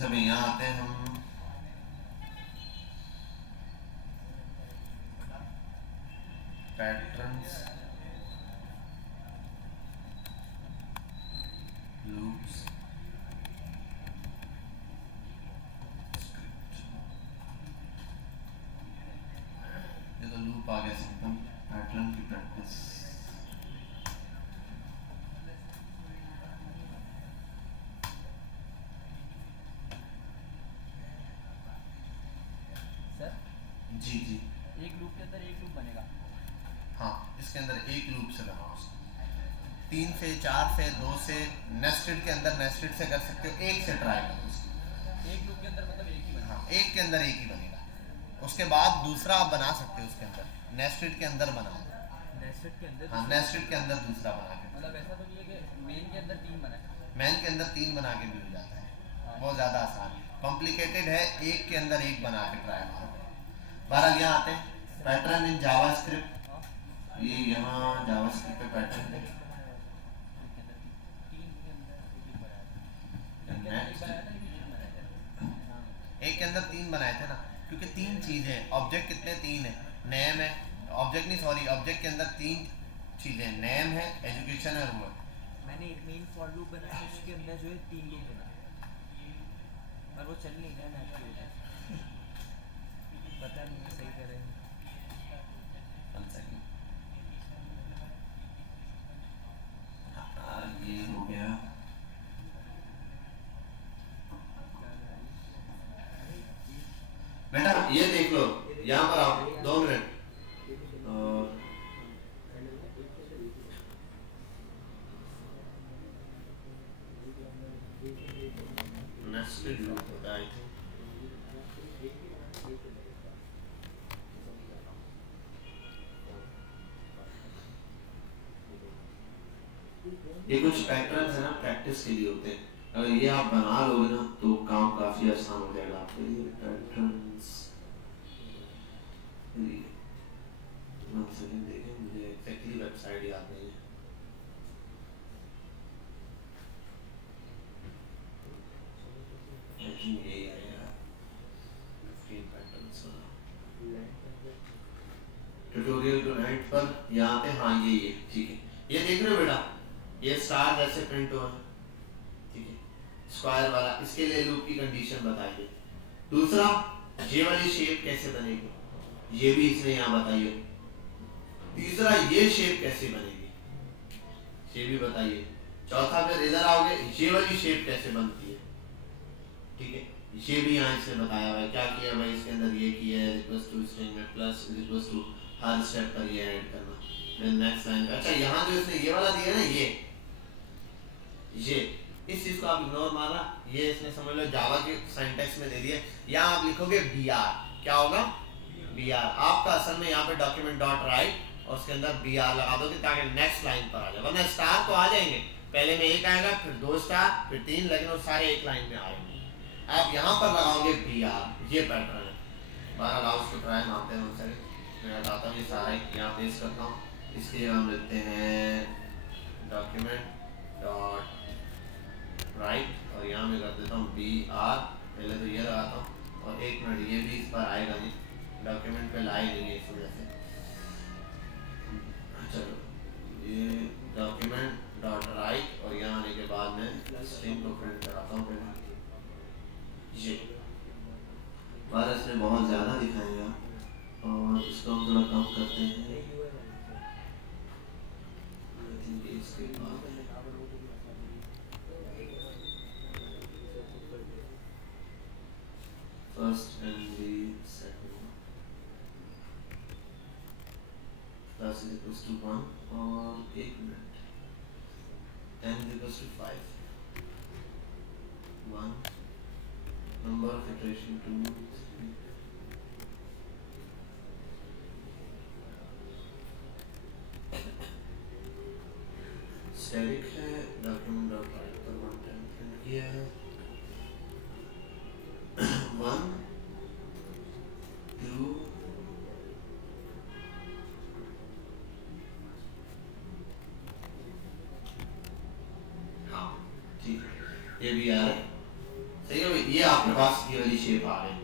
जब यहाँ आते हैं हम, पैटर्न्स, लूप्स, ये तो लूप आ गया सिंपल, पैटर्न की प्रैक्टिस। 3 से 4 से 2 से नेस्टेड के अंदर नेस्टेड से कर सकते हो, एक से ट्राई करो उसको। एक लूप के अंदर मतलब एक ही बना। हाँ, एक के अंदर एक ही बनेगा। उसके बाद दूसरा आप बना सकते हो उसके अंदर, नेस्टेड के अंदर बनाओ। नेस्टेड के अंदर? हाँ, नेस्टेड के अंदर दूसरा बना के, मतलब ऐसा तो नहीं है कि मेन के अंदर 3 बना है। मेन के अंदर 3 बना के भी हो जाता है, बहुत ज़्यादा आसान है। कॉम्प्लिकेटेड है, एक के अंदर एक बना के ट्राई करो। बहरहाल यहाँ आते हैं पैटर्न इन जावास्क्रिप्ट। ये यहाँ जावास्क्रिप्ट पे पैटर्न है। एक के अंदर 3 बनाए थे ना, क्योंकि 3 चीज़ें, ऑब्जेक्ट कितने 3 है, नेम है, ऑब्जेक्ट नहीं सॉरी, ऑब्जेक्ट के अंदर 3 चीज़ें, नेम है, एजुकेशन है, वो है। मैंने एक मेन फॉर लूप बनाया है, उसके अंदर जो है 3 लूप बनाए, पर वो चल नहीं रहा मैप की वजह से। पता नहीं सही कर रहे हैं। ये हो गया। बेटा ये देख लो, यहाँ पर आओ 2 मिनट। नेस्टेड लूप होता है, ये कुछ पैटर्न्स है ना, प्रैक्टिस के लिए होते हैं। अगर ये आप बना लोगे ना तो काम काफी आसान हो जाएगा आपके लिए। पैटर्न्स देखें, मुझे एग्जैक्टली वेबसाइट याद नहीं है। यही आएगा पैटर्न्स ट्यूटोरियल टू नाइट पर यहाँ पे। हाँ ये ठीक है, ये देख रहे हो बेटा, ये स्टार जैसे प्रिंट हुआ है, ठीक है, स्क्वायर वाला। इसके लिए लूप की कंडीशन बताइए। दूसरा, ये वाली शेप कैसे बनेगी, ये भी इसने यहाँ बताइए। तीसरा, ये शेप कैसे बनेगी, ये भी बताइए। चौथा, फिर इधर आओगे, ये वाली शेप कैसे बनती है, ठीक है, ये भी यहाँ इसने बताया हुआ है। क्या किया भाई, इसके अंदर ये किया है, इक्वल्स टू स्ट्रिंग में प्लस इक्वल्स टू हर स्टेप पर ये ऐड करना। फिर नेक्स्ट लाइन पे, अच्छा यहाँ जो इसने ये वाला दिया ना, ये इस चीज को आप इग्नोर मारना, ये इसने समझ लो जावा के सिंटैक्स में दे दिया। यहाँ आप लिखोगे br, क्या होगा br, आपका असल में यहाँ पे डॉक्यूमेंट डॉट राइट और उसके अंदर br लगा दोगे ताकि नेक्स्ट लाइन पर आ जाए। वरना स्टार तो आ जाएंगे, पहले में एक आएगा, फिर 2 स्टार, फिर 3, लेकिन वो सारे एक लाइन में आएंगे। आप यहाँ पर लगाओगे br, ये पैटर्न है। 12 लाउस को ट्राई मारते हैं उनसे, मैं हटाता हूँ ये सारा यहाँ पेस्ट करता हूँ। इसके हम लिखते हैं डॉक्यूमेंट डॉट राइट और यहाँ मैं कर देता हूँ br, पहले तो ये लगाता हूँ और 1 मिनट, ये भी इस पर आएगा नहीं, डॉक्यूमेंट पे लाए नहीं है इस वजह से। चलो ये डॉक्यूमेंट डॉट राइट और यहाँ आने के बाद मैं स्ट्रिंग को प्रिंट कराता हूँ पहले। ये बार इसने बहुत ज़्यादा दिखाएगा और इसको हम थोड़ा कम करते हैं। इसके बाद first and the second one plus is equals to 1 और 1 minute, n is equals to 5, 1 number of iteration 2 3 static है, document dot write पर 1 टाइम प्रिंट किया है, 1 2 हाँ ठीक है, ये भी आ रहा है, सही है भाई। ये आपके पास ये वाली शेप आ गई,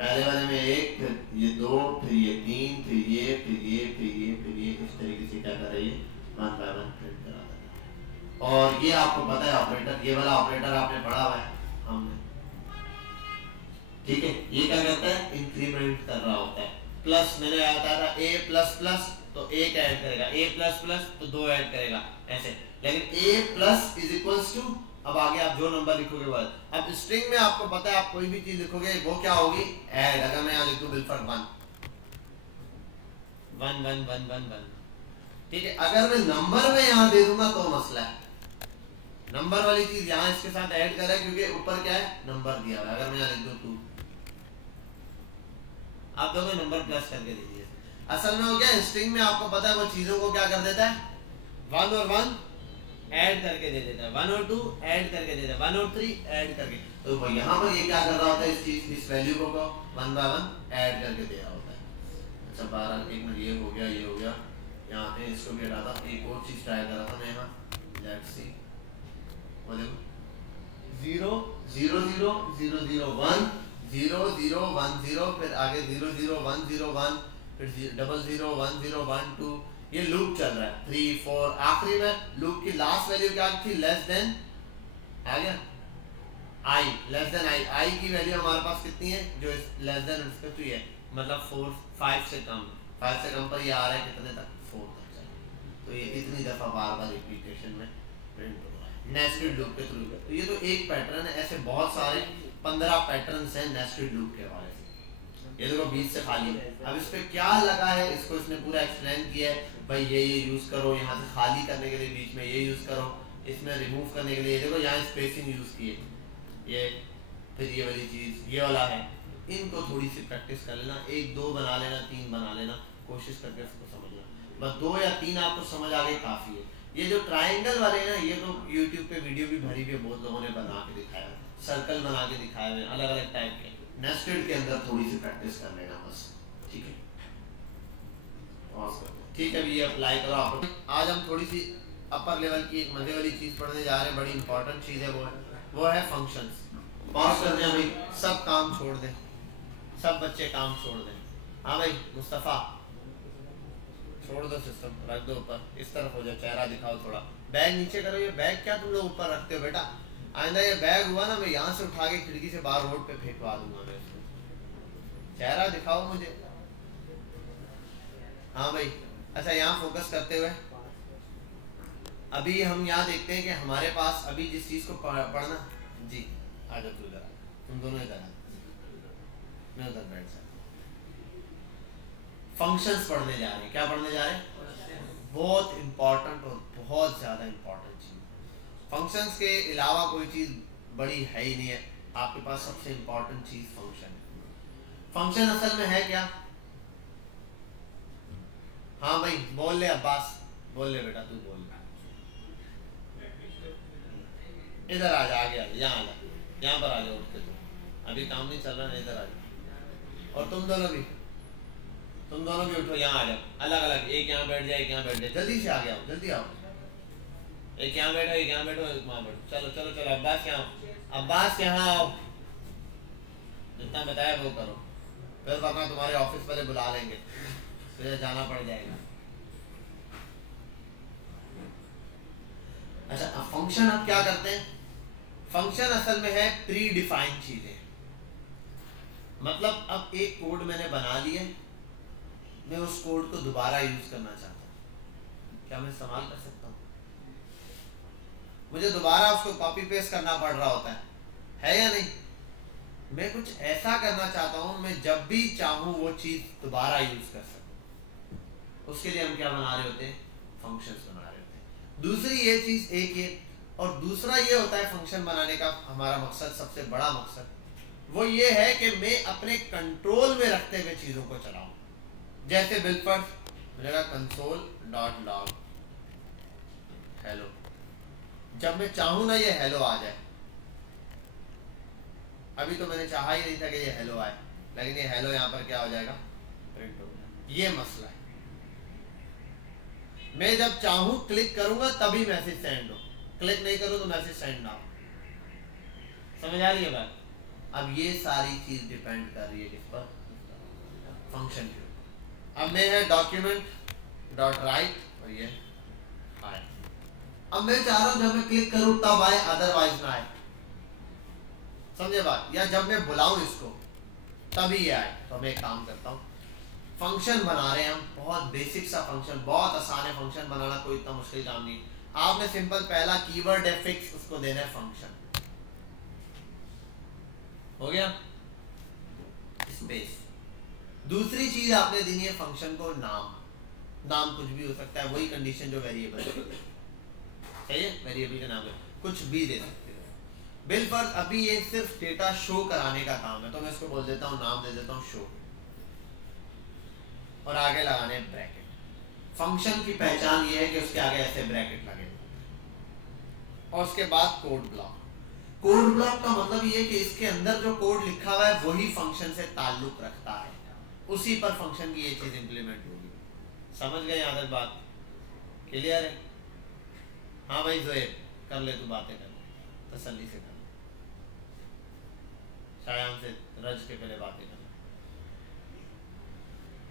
पहले वाले में 1, फिर ये 2, फिर ये 3, फिर ये, फिर ये, फिर ये, फिर ये, इस तरीके से क्या कर रही है, 1 बाय 1 प्रिंट करा देना। और ये आपको पता है ऑपरेटर, ये वाला ऑपरेटर आपने पढ़ा हुआ है हमने, ठीक है। ये क्या करता है, इंक्रीमेंट कर रहा होता है। प्लस मैंने बताया था a प्लस प्लस तो 1 ऐड करेगा, a प्लस प्लस तो 2 ऐड करेगा, ऐसे। लेकिन a plus is equals to, अब आगे आप जो नंबर लिखोगे वो। अब स्ट्रिंग में आपको पता है, आप कोई भी चीज लिखोगे वो क्या होगी, ऐड। अगर मैं यहाँ लिख दूं बिलफर 1 1 1 1 1 1, ठीक है, अगर मैं नंबर में यहाँ दे दूंगा तो मसला है, नंबर वाली चीज यहाँ इसके साथ ऐड करा है क्योंकि ऊपर क्या है नंबर दिया हुआ है। अगर मैं यहाँ लिख दूं 2, आप दोनों नंबर प्लस करके दीजिए। असल में हो गया स्ट्रिंग में आपको पता है वो चीजों को क्या कर देता है 1 और 1 ऐड करके दे देता है, 1 और 2 ऐड करके दे देता है, 1 और 3 ऐड करके। तो यहाँ पर ये क्या कर रहा होता है इस चीज इस वैल्यू को 1 बाय 1 ऐड करके दे रहा होता है। अच्छा 12 एक मिनट, ये हो गया यहाँ पे इसको भी हटाता, एक और चीज ट्राई कर रहा था मैं यहाँ, लेट्स सी, वो देखो 0 0 0 0 0 1 0 0 1 0, फिर आगे 0 0 1 0 1, फिर 0 0 1 0 1 2, ये लूप चल रहा है 3 4, आखिरी में लूप की लास्ट वैल्यू क्या थी लेस देन, आ गया आई, लेस देन आई की वैल्यू हमारे पास कितनी है जो लेस देन रिस्पेक्ट टू है, मतलब 4 5 से कम, 5 से कम पर ये आ रहा है कितने तक 4 तक चले, तो ये इतनी दफा बार बार रिपीटेशन में प्रिंट हो रहा है नेस्टेड लूप के थ्रू। तो ये तो एक पैटर्न है, ऐसे बहुत सारे 15 पैटर्न्स हैं नेस्टेड लूप के हवाले से। ये देखो 20 से खाली है, अब इस पे क्या लगा है इसको इसने पूरा एक्सप्लेन किया है, भाई ये यूज करो, यहाँ से खाली करने के लिए बीच में ये यूज करो, इसमें रिमूव करने के लिए देखो यहाँ स्पेसिंग यूज की है, ये फिर ये वाली चीज ये वाला है, इनको थोड़ी सी प्रैक्टिस कर लेना, 1 2 बना लेना, 3 बना लेना, कोशिश करके इसको समझना, बस 2 या 3 आपको समझ आ गए काफी है। ये जो ट्राइंगल वाले हैं ना, ये तो यूट्यूब पे वीडियो भी भरी हुई है, बहुत लोगों ने बना के दिखाया, सर्कल बना के दिखाए हुए अलग अलग टाइप के, नेस्टेड के अंदर थोड़ी सी प्रैक्टिस कर लेना बस, ठीक है। ठीक है, ये अप्लाई करो आप। आज हम थोड़ी सी अपर लेवल की एक मजे वाली चीज पढ़ने जा रहे हैं, बड़ी इंपॉर्टेंट चीज है, वो है फंक्शंस। पॉज कर दें अभी, सब काम छोड़ दें, सब बच्चे काम छोड़ दें। हाँ भाई मुस्तफ़ा छोड़ दो सिस्टम, रख दो ऊपर, इस तरफ हो जाए, चेहरा दिखाओ थोड़ा, बैग नीचे करो, ये बैग क्या तुम लोग ऊपर रखते हो बेटा, आइंदा ये बैग हुआ ना मैं यहाँ से उठा के खिड़की से बाहर रोड पे फेंकवा दूंगा मैं इसको, चेहरा दिखाओ मुझे। हाँ भाई अच्छा, यहाँ फोकस करते हुए अभी हम यहाँ देखते हैं कि हमारे पास अभी जिस चीज को पढ़ना, जी आ जाओ, तू इधर, तुम दोनों इधर, मैं उधर बैठ सकता। फंक्शंस पढ़ने जा रहे हैं, क्या पढ़ने जा रहे हैं, बहुत इंपॉर्टेंट और बहुत ज्यादा इंपॉर्टेंट चीज। फंक्शंस के अलावा कोई चीज बड़ी है ही नहीं है, आपके पास सबसे इंपॉर्टेंट चीज फंक्शन है। फंक्शन असल में है क्या, हाँ भाई बोल ले अब्बास, बोल ले बेटा, तू बोल ले, इधर आ जा, आगे आ जा, यहाँ आ जा, यहाँ पर आ जाओ उठ के, तुम अभी काम नहीं चल रहा है, इधर आ जाओ, और तुम दोनों भी उठो, यहाँ आ जाओ, अलग अलग, एक यहाँ बैठ जाए, एक यहाँ बैठ जाए, जल्दी से आ गया, जल्दी आओ, एक यहाँ बैठो, एक यहाँ बैठो, एक वहाँ बैठो, चलो चलो चलो, अब्बास यहाँ आओ, जितना बताया वो करो, फिर वरना तुम्हारे ऑफिस वाले बुला लेंगे, फिर जाना पड़ जाएगा। अच्छा फंक्शन अब क्या करते हैं, फंक्शन असल में है प्री डिफाइंड चीजें, मतलब अब एक कोड मैंने बना लिया, मैं उस कोड को दोबारा यूज करना चाहता हूँ, क्या मैं इस्तेमाल कर सकता हूँ, मुझे दोबारा उसको कॉपी पेस्ट करना पड़ रहा होता है या नहीं, मैं कुछ ऐसा करना चाहता हूँ मैं जब भी चाहूँ वो चीज दोबारा यूज कर सकूँ, उसके लिए हम क्या बना रहे होते हैं, फंक्शंस बना रहे होते हैं। दूसरी ये चीज एक ये, और दूसरा ये होता है फंक्शन बनाने का हमारा मकसद, सबसे बड़ा मकसद वो ये है कि मैं अपने कंट्रोल में रखते हुए चीजों को चलाऊं। जैसे बिलफर्ड मेरा कंसोल डॉट लॉग हेलो, जब मैं चाहूं ना ये हेलो आ जाए, अभी तो मैंने चाहा ही नहीं था कि ये हेलो आए, लेकिन ये हेलो यहाँ पर क्या हो जाएगा, प्रिंट हो जाएगा, ये मसला है। मैं जब चाहूं क्लिक करूंगा तभी मैसेज सेंड हो, क्लिक नहीं करूं तो मैसेज सेंड ना हो, समझ आ रही है बात। अब ये सारी चीज डिपेंड कर रही है किस पर, फंक्शन के। अब मैं है डॉक्यूमेंट डॉट राइट और ये आए, अब मैं चाह रहा हूं जब मैं क्लिक करूं तब आए, अदरवाइज ना आए, समझे बात, या जब मैं बुलाऊं इसको तभी ये आए। तो मैं एक काम करता हूं, फंक्शन बना रहे हैं हम, बहुत बेसिक सा फंक्शन, बहुत आसान है फंक्शन बनाना, कोई इतना मुश्किल काम नहीं। आपने सिंपल पहला कीवर्ड है फिक्स, उसको देना है फंक्शन, हो गया स्पेस। दूसरी चीज आपने देनी है फंक्शन को नाम, नाम कुछ भी हो सकता है, वही कंडीशन जो वेरिएबल है, सही है, वेरिएबल के नाम है कुछ भी दे सकते हो। बिलफर्ज अभी ये सिर्फ डेटा शो कराने का काम है, तो मैं इसको बोल देता हूँ, नाम दे देता हूँ शो, और आगे लगाने ब्रैकेट। फंक्शन की पहचान ये है कि उसके आगे ऐसे ब्रैकेट लगे, और उसके बाद कोड ब्लॉक। कोड ब्लॉक का मतलब ये है कि इसके अंदर जो कोड लिखा हुआ है वही फंक्शन से ताल्लुक रखता है, उसी पर फंक्शन की ये चीज इंप्लीमेंट होगी। समझ गए यहाँ तक बात? क्लियर है? हाँ भाई जोएब, कर ले तू बातें, कर ले तसल्ली से कर ले, शायाम से रज के पहले बातें कर ले,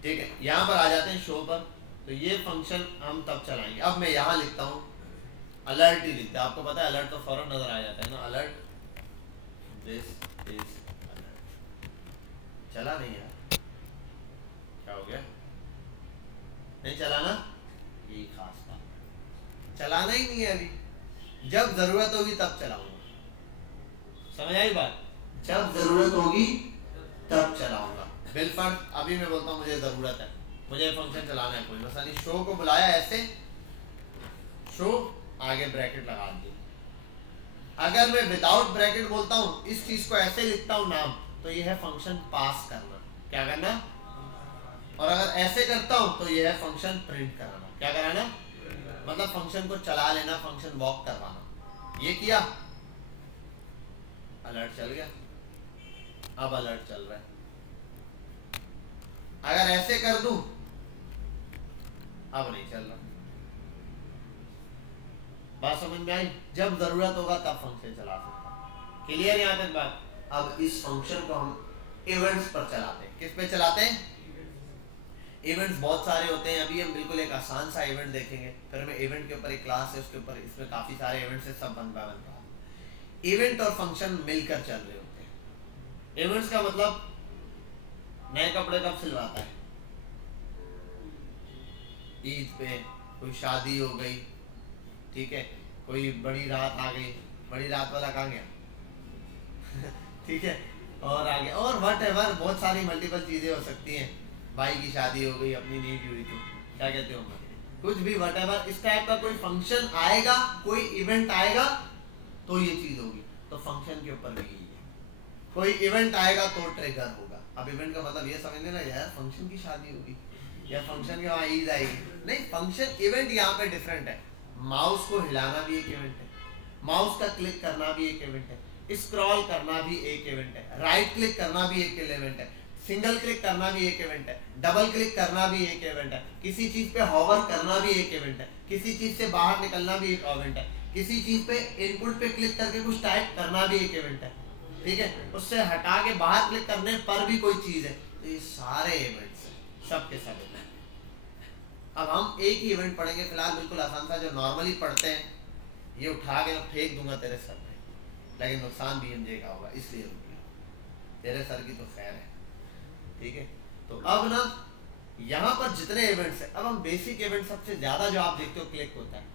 ठीक है। यहाँ पर आ जाते हैं शो पर। तो ये फंक्शन हम तब चलाएंगे। अब मैं यहाँ लिखता हूँ अलर्ट ही लिखते हैं, आपको पता है अलर्ट तो फौरन नजर आ जाता है ना, अलर्ट दिस इज अलर्ट। चला नहीं यार, क्या हो गया? नहीं चला ना, यही खास था, चलाना ही नहीं है अभी, जब जरूरत होगी तब चलाऊंगा। समझ आई बात? जब जरूरत होगी तब चलाऊंगा। बिलफर्ज अभी मैं बोलता हूँ मुझे जरूरत है, मुझे फंक्शन चलाना है, कोई मसला नहीं, शो को बुलाया ऐसे, शो आगे ब्रैकेट लगा दी। अगर मैं विदाउट ब्रैकेट बोलता हूँ, इस चीज को ऐसे लिखता हूँ नाम, तो ये है फंक्शन पास करना, क्या करना, और अगर ऐसे करता हूँ तो ये है फंक्शन प्रिंट कराना, क्या कराना, मतलब फंक्शन को चला लेना, फंक्शन वॉक करवाना। ये किया, अलर्ट चल गया, अब अलर्ट चल रहा है। अगर ऐसे कर दूं, अब नहीं चल रहा। बात समझ में आई? जब जरूरत होगा तब फंक्शन चला सकता। क्लियर यहाँ तक बात? अब इस फंक्शन को हम इवेंट्स पर चलाते हैं। किस पे चलाते हैं? इवेंट्स बहुत सारे होते हैं। अभी हम बिल्कुल एक आसान सा इवेंट देखेंगे, फिर हमें इवेंट के ऊपर एक क्लास है, उसके ऊपर इसमें काफी सारे इवेंट्स है, सब बन बनता है। इवेंट और फंक्शन मिलकर चल रहे होते हैं। इवेंट्स का मतलब नए कपड़े कब सिलवाता है? ईद पे, कोई शादी हो गई, ठीक है, कोई बड़ी रात आ गई, बड़ी रात वाला कहाँ गया? ठीक है, और आगे और वट एवर बहुत सारी मल्टीपल चीजें हो सकती हैं। भाई की शादी हो गई, अपनी नीड हुई, तो क्या कहते हो, कुछ भी वट एवर इस टाइप का कोई फंक्शन आएगा, कोई इवेंट आएगा तो ये चीज होगी। तो फंक्शन के ऊपर भी यही है, कोई इवेंट आएगा तो ट्रिगर होगा। अब इवेंट का मतलब ये समझ लेना यार, फंक्शन की शादी होगी या फंक्शन के वहाँ ईद आएगी, नहीं, फंक्शन इवेंट यहाँ पे डिफरेंट है। माउस को हिलाना भी एक इवेंट है, माउस का क्लिक करना भी एक इवेंट है, स्क्रॉल करना भी एक इवेंट है, राइट क्लिक करना भी एक इवेंट है, सिंगल क्लिक करना भी एक इवेंट है, डबल क्लिक करना भी एक इवेंट है, किसी चीज पे हॉवर करना भी एक इवेंट है, किसी चीज से बाहर निकलना भी एक इवेंट है, किसी चीज पे इनपुट पे क्लिक करके कुछ टाइप करना भी एक इवेंट है, ठीक है, उससे हटा के बाहर क्लिक करने पर भी कोई चीज है। तो ये सारे इवेंट्स हैं, सब के सब। अब हम एक ही इवेंट पढ़ेंगे फिलहाल, बिल्कुल आसान सा जो नॉर्मली पढ़ते हैं, ये उठा के मैं फेंक दूंगा तेरे सर में, लेकिन नुकसान बीएमजे का होगा, इसलिए रुक गया, तेरे सर की तो खैर है, ठीक है। तो अब ना यहाँ पर जितने इवेंट्स हैं, अब हम बेसिक इवेंट सबसे ज्यादा जो आप देखते हो क्लिक होता है,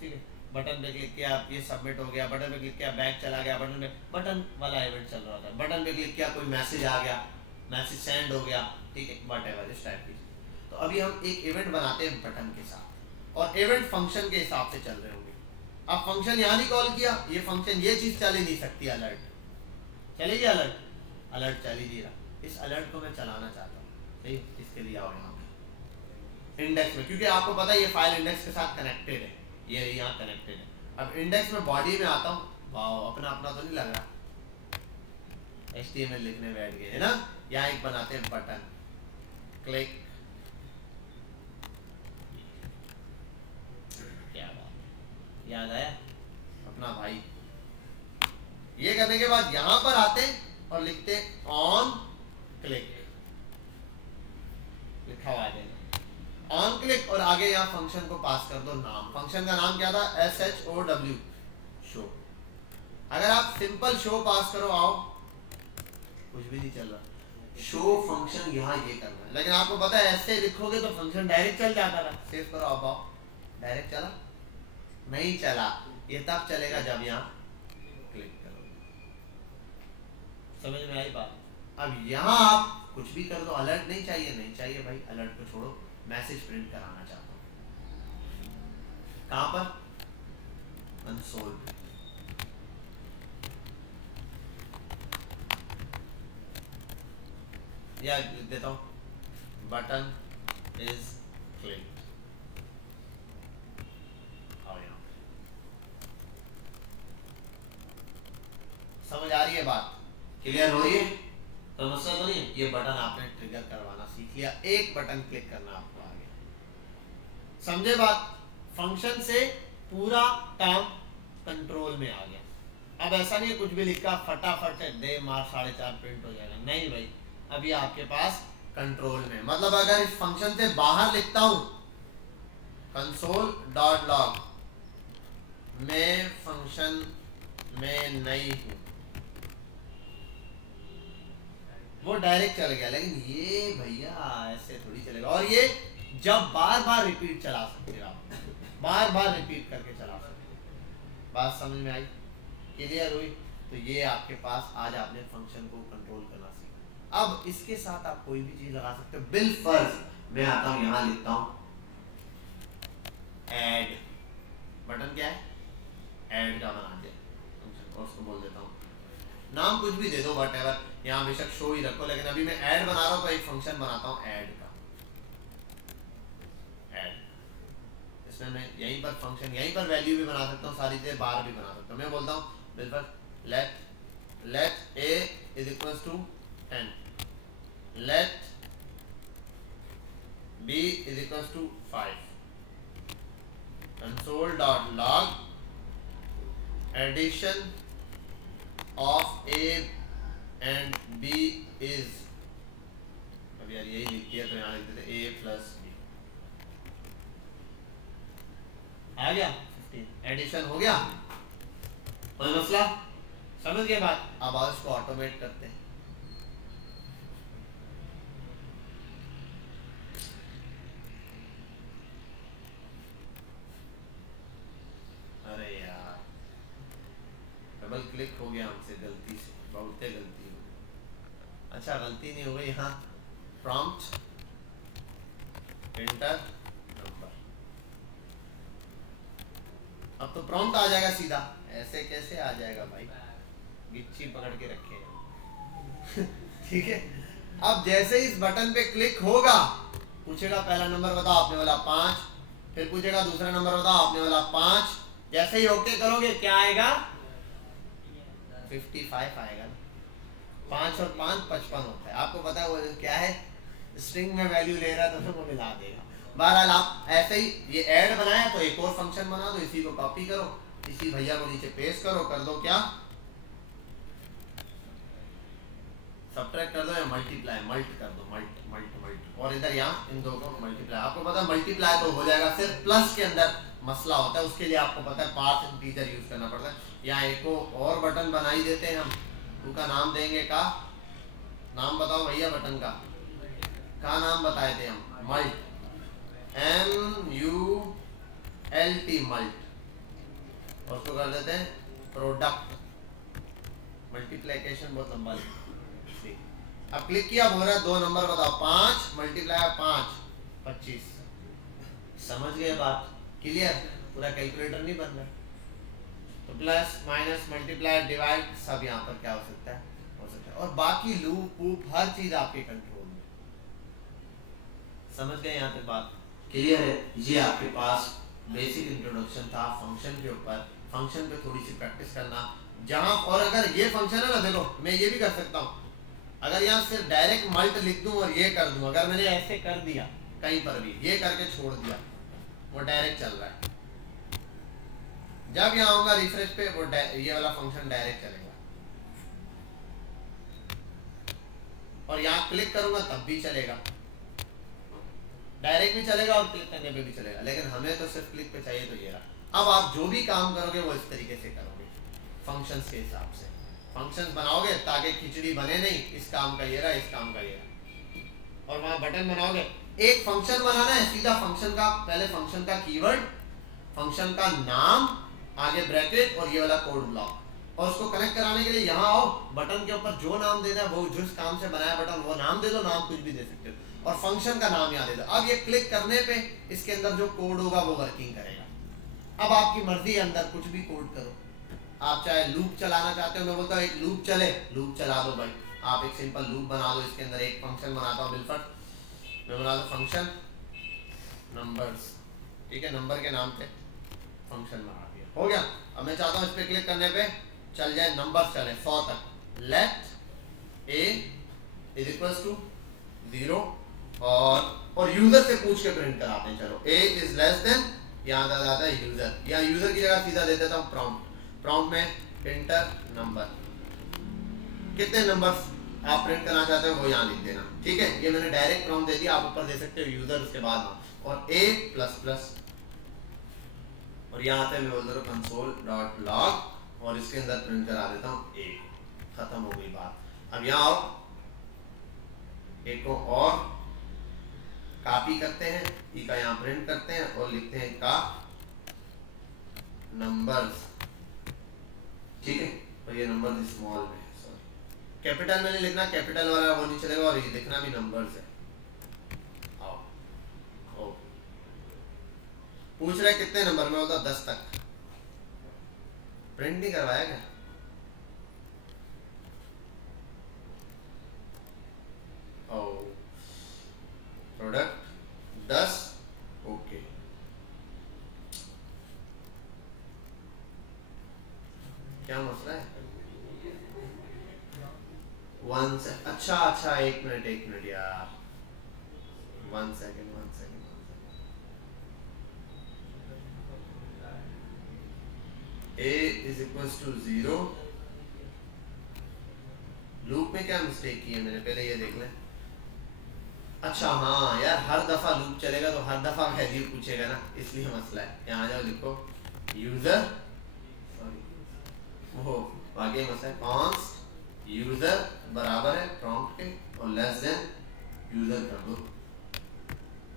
ठीक है, बटन पे क्लिक किया, ये सबमिट हो गया, बटन पे क्लिक किया, बैक चला गया, बटन पे बटन वाला इवेंट चल रहा था, बटन पे क्लिक किया, कोई मैसेज आ गया, मैसेज सेंड हो गया, ठीक है, व्हाटएवर इस टाइप की। तो अभी हम एक इवेंट बनाते हैं बटन के साथ, और इवेंट फंक्शन के हिसाब से चल रहे होंगे। अब फंक्शन यहाँ नहीं कॉल किया, ये फंक्शन ये चीज चल ही नहीं सकती, अलर्ट चलेगी, अलर्ट अलर्ट चल ही नहीं रहा, इस अलर्ट को मैं चलाना चाहता हूँ, सही, इसके लिए आओ यहाँ पे इंडेक्स में, क्योंकि आपको पता है ये फाइल इंडेक्स के साथ कनेक्टेड है, ये यहाँ कनेक्टेड है। अब इंडेक्स में बॉडी में आता हूँ, वाह अपना अपना तो नहीं लग रहा, HTML लिखने बैठ गए है ना। यहाँ एक बनाते हैं बटन, क्लिक, क्या बात, याद आया अपना भाई। ये करने के बाद यहां पर आते और लिखते ऑन क्लिक, लिखा हुआ है ऑन क्लिक, और आगे यहाँ फंक्शन को पास कर दो नाम। फंक्शन का नाम क्या था? SHOW, show. अगर आप सिंपल शो पास करो, आओ, कुछ भी नहीं चल रहा, शो फंक्शन यहाँ ये करना है, लेकिन आपको पता है ऐसे लिखोगे तो फंक्शन डायरेक्ट चल जाता था। सेव करो, अब आओ, डायरेक्ट चला नहीं चला, ये तब चलेगा जब यहाँ क्लिक करो। समझ में आई बात? अब यहाँ आप कुछ भी कर दो, अलर्ट नहीं चाहिए, नहीं चाहिए भाई, अलर्ट को छोड़ो, मैसेज प्रिंट कराना चाहता हूँ। कहां पर? कंसोल पे। या लिख देता हूं बटन इज क्लिक। समझ आ रही है बात? क्लियर हो रही है? समस्या तो नहीं? ये बटन आपने ट्रिगर करवाना सीख लिया, एक बटन क्लिक करना आपको आ गया। समझे बात? फंक्शन से पूरा काम कंट्रोल में आ गया। अब ऐसा नहीं है कुछ भी लिखा फटाफट दे मार 4.5 प्रिंट हो जाएगा, नहीं भाई, अभी आपके पास कंट्रोल में। मतलब अगर इस फंक्शन से बाहर लिखता हूं console.log मैं फंक्शन में नहीं हूं, वो डायरेक्ट चल गया। लेकिन ये भैया ऐसे थोड़ी चलेगा। और ये जब बार बार रिपीट चला सकते हो आप, बार बार रिपीट करके चला सकते हो। बात समझ में आई? क्लियर हुई? तो ये आपके पास आज आपने फंक्शन को कंट्रोल करना सीखा। अब इसके साथ आप कोई भी चीज लगा सकते हो। बिल फर्ज मैं आता हूं, यहां लिखता हूं ऐड। बटन क्या है? ऐड का बना दिया फंक्शन, और उसको बोल देता हूं नाम कुछ भी दे दो, वट एवर, यहाँ बेशक शो ही रखो, लेकिन अभी मैं ऐड बना रहा हूँ तो एक फंक्शन बनाता हूँ ऐड का। ऐड, इसमें मैं यहीं पर फंक्शन, यहीं पर वैल्यू भी बना सकता हूँ, सारी चीजें बार भी बना सकता हूँ। मैं बोलता हूँ बिल्कुल let a is equals to 10, let b is equals to 5, console.log addition of a and b is, अब यार यही लिख दिया तो यहाँ लिख देते a plus b, आ गया 15, एडिशन हो गया। कोई मसला? समझ गए बात? अब आओ इसको ऑटोमेट करते हैं। अरे यार डबल क्लिक हो गया हमसे गलती से, बहुत गलती हो गई। अच्छा गलती नहीं हो गई, यहाँ प्रॉम्प्ट एंटर नंबर, अब तो प्रॉम्प्ट आ जाएगा सीधा। ऐसे कैसे आ जाएगा भाई, गिच्ची पकड़ के रखे ठीक है। अब जैसे इस बटन पे क्लिक होगा पूछेगा पहला नंबर बताओ, आपने बोला 5, फिर पूछेगा दूसरा नंबर बताओ, आपने बोला 5। जैसे ही ओके करोगे क्या आएगा? 55 आएगा। 5 और 5 55 होता है। आपको पता है वो क्या है? स्ट्रिंग में वैल्यू ले रहा है तो वो मिला देगा। बहरहाल आप ऐसे ही ये ऐड बनाया तो एक और फंक्शन बना दो, इसी को कॉपी करो, इसी भैया को नीचे पेस्ट करो, कर दो क्या? सब्ट्रैक्ट कर दो या मल्टीप्लाई, मल्ट कर दो, मल्ट मल्ट मल्ट, और इधर यहाँ इन दो को मल्टीप्लाई। आपको पता है मल्टीप्लाई तो हो जाएगा, सिर्फ प्लस के अंदर मसला होता है, उसके लिए आपको पता है पार्ट इंटीजर यूज करना पड़ता है। यहाँ एक और बटन बना ही देते हैं हम, उनका नाम देंगे का, नाम बताओ भैया बटन का नाम बताए थे हम? मल्ट, MULT मल्ट, और उसको कर देते हैं प्रोडक्ट। मल्टीप्लिकेशन बहुत लंबा लिखा। अब क्लिक किया, बोल रहा है 2 नंबर बताओ, 5 मल्टीप्लाई 5 25। समझ गए बात? क्लियर? पूरा कैलकुलेटर नहीं बन रहा, तो प्लस माइनस मल्टीप्लाई डिवाइड सब यहाँ पर क्या हो सकता है? हो सकता है। और बाकी लूप वूप हर चीज आपके कंट्रोल में। समझ गए यहाँ पे बात? क्लियर है? ये आपके पास बेसिक इंट्रोडक्शन था फंक्शन के ऊपर। फंक्शन पे थोड़ी सी प्रैक्टिस करना जहां, और अगर ये फंक्शन है ना, देखो मैं ये भी कर सकता हूँ, अगर यहाँ सिर्फ डायरेक्ट मल्ट लिख दूं और ये कर दूं, अगर मैंने ऐसे कर दिया कहीं पर भी, ये करके छोड़ दिया, वो डायरेक्ट चल रहा है। जब यहाँ आऊंगा रिफ्रेश पे, वो ये वाला फंक्शन डायरेक्ट चलेगा, और यहाँ क्लिक करूंगा तब भी चलेगा, डायरेक्ट भी चलेगा और क्लिक करने पे भी चलेगा। लेकिन हमें तो सिर्फ क्लिक पे चाहिए, तो ये रहा। अब आप जो भी काम करोगे वो इस तरीके से करोगे, फंक्शंस के हिसाब से फंक्शंस बनाओगे ताकि खिचड़ी बने नहीं, इस काम का ये रहा, इस काम का ये रहा, और वहां बटन बनाओगे। एक फंक्शन बनाना है, सीधा फंक्शन का, पहले फंक्शन का कीवर्ड, फंक्शन का नाम, आगे ब्रैकेट और ये वाला कोड ब्लॉक, और उसको कनेक्ट कराने के लिए यहाँ आओ, बटन के ऊपर जो नाम देना है, वो जिस काम से बनाया बटन वो नाम दे दो, नाम कुछ भी दे सकते हो। और फंक्शन का नाम याद है। अब ये क्लिक करने पे इसके अंदर जो कोड होगा वो वर्किंग करेगा। अब आपकी मर्जी है, अंदर कुछ भी कोड करो। आप चाहे लूप चलाना चाहते हो, मैं बोलता हूँ एक लूप चले, लूप चला दो भाई। आप एक सिंपल लूप बना दो, इसके अंदर एक फंक्शन बनाता हूँ बिलफट, मैं बना दो फंक्शन नंबर्स, ठीक है, नंबर के नाम पे फंक्शन बना दिया, हो गया। अब मैं चाहता हूँ इस पे क्लिक करने पे चल जाए नंबर चले 100 तक। Let a is equal to 0 और यूजर से पूछ के प्रिंट कराते हैं। चलो ए इज लेस देन, यहाँ आ जाता है यूजर, या यूजर की जगह सीधा दे देता हूँ प्रॉम्प्ट। प्रॉम्प्ट में इंटर नंबर, कितने नंबर्स आप प्रिंट करना चाहते हो वो यहाँ लिख देना, ठीक है। ये मैंने डायरेक्ट प्रॉम्प्ट दे दिया, आप ऊपर दे सकते हो यूजर, उसके बाद और ए प्लस प्लस, और यहाँ पे मैं बोल रहा हूँ कंसोल डॉट लॉग और इसके अंदर प्रिंट करा देता हूँ ए। खत्म हो गई बात। अब यहाँ आओ, एक को और कॉपी करते हैं, ई का यहाँ प्रिंट करते हैं और लिखते हैं का नंबर्स, ठीक है। और ये नंबर स्मॉल में, सॉरी कैपिटल में नहीं लिखना, कैपिटल वाला वो नहीं चलेगा, और ये लिखना भी नंबर्स है। आओ ओ पूछ रहे कितने नंबर में, होता 10 तक। प्रिंट नहीं करवाया क्या? ओ प्रोडक्ट 10, ओके। क्या मसला है? 1 से अच्छा अच्छा, एक मिनट यार, 1 second. a is equal to 0। Loop में क्या मिस्टेक की है मैंने, पहले ये देख लें। अच्छा हाँ यार, हर दफा लूप चलेगा तो हर दफा वैल्यू पूछेगा ना, इसलिए मसला है। यहाँ जाओ, लिखो यूजर, सॉरी वो आगे मसला है, कॉन्स्ट यूजर बराबर है प्रॉम्प्ट के और लेस देन यूजर कर दो,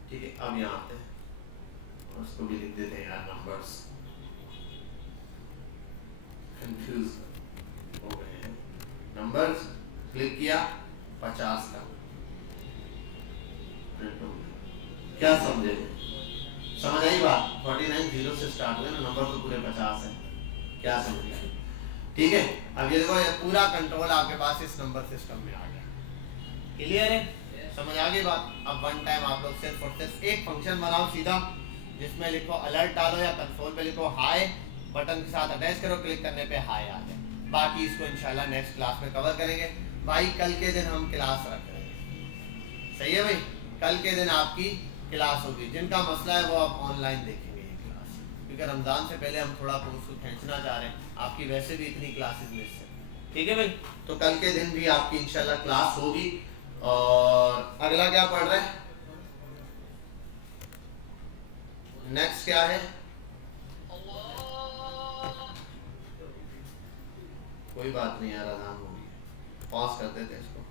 ठीक है। अब यहाँ आते हैं और उसको भी लिख देते हैं यार नंबर्स, कंफ्यूज हो गए हैं। नंबर्स क्लिक किया 50 का, क्या समझे? समझ आई बात? 49 0 से स्टार्ट हुए ना, नंबर तो पूरे 50 है, क्या समझे? ठीक है। अब ये देखो, ये पूरा कंट्रोल आपके पास इस नंबर सिस्टम में आ गया। क्लियर है? समझ आ गई बात? अब वन टाइम आप लोग सिर्फ और सिर्फ एक फंक्शन बनाओ सीधा, जिसमें लिखो अलर्ट डालो या कंसोल पे लिखो हाई, बटन के साथ अटैच करो, क्लिक करने पे हाई आ जाए। बाकी इसको इंशाल्लाह नेक्स्ट क्लास में कवर करेंगे भाई। कल के दिन हम क्लास रख रहे हैं, सही है भाई? कल के दिन आपकी क्लास होगी। जिनका मसला है वो आप ऑनलाइन देखेंगे ये क्लास, क्योंकि रमज़ान से पहले हम थोड़ा कोर्स को खींचना चाह रहे हैं। आपकी वैसे भी इतनी क्लासेस मिस है, ठीक है भाई? तो कल के दिन भी आपकी इंशाल्लाह क्लास होगी। और अगला क्या पढ़ रहे हैं? नेक्स्ट क्या है? कोई बात नहीं यार, अजान होगी, पॉज कर देते इसको।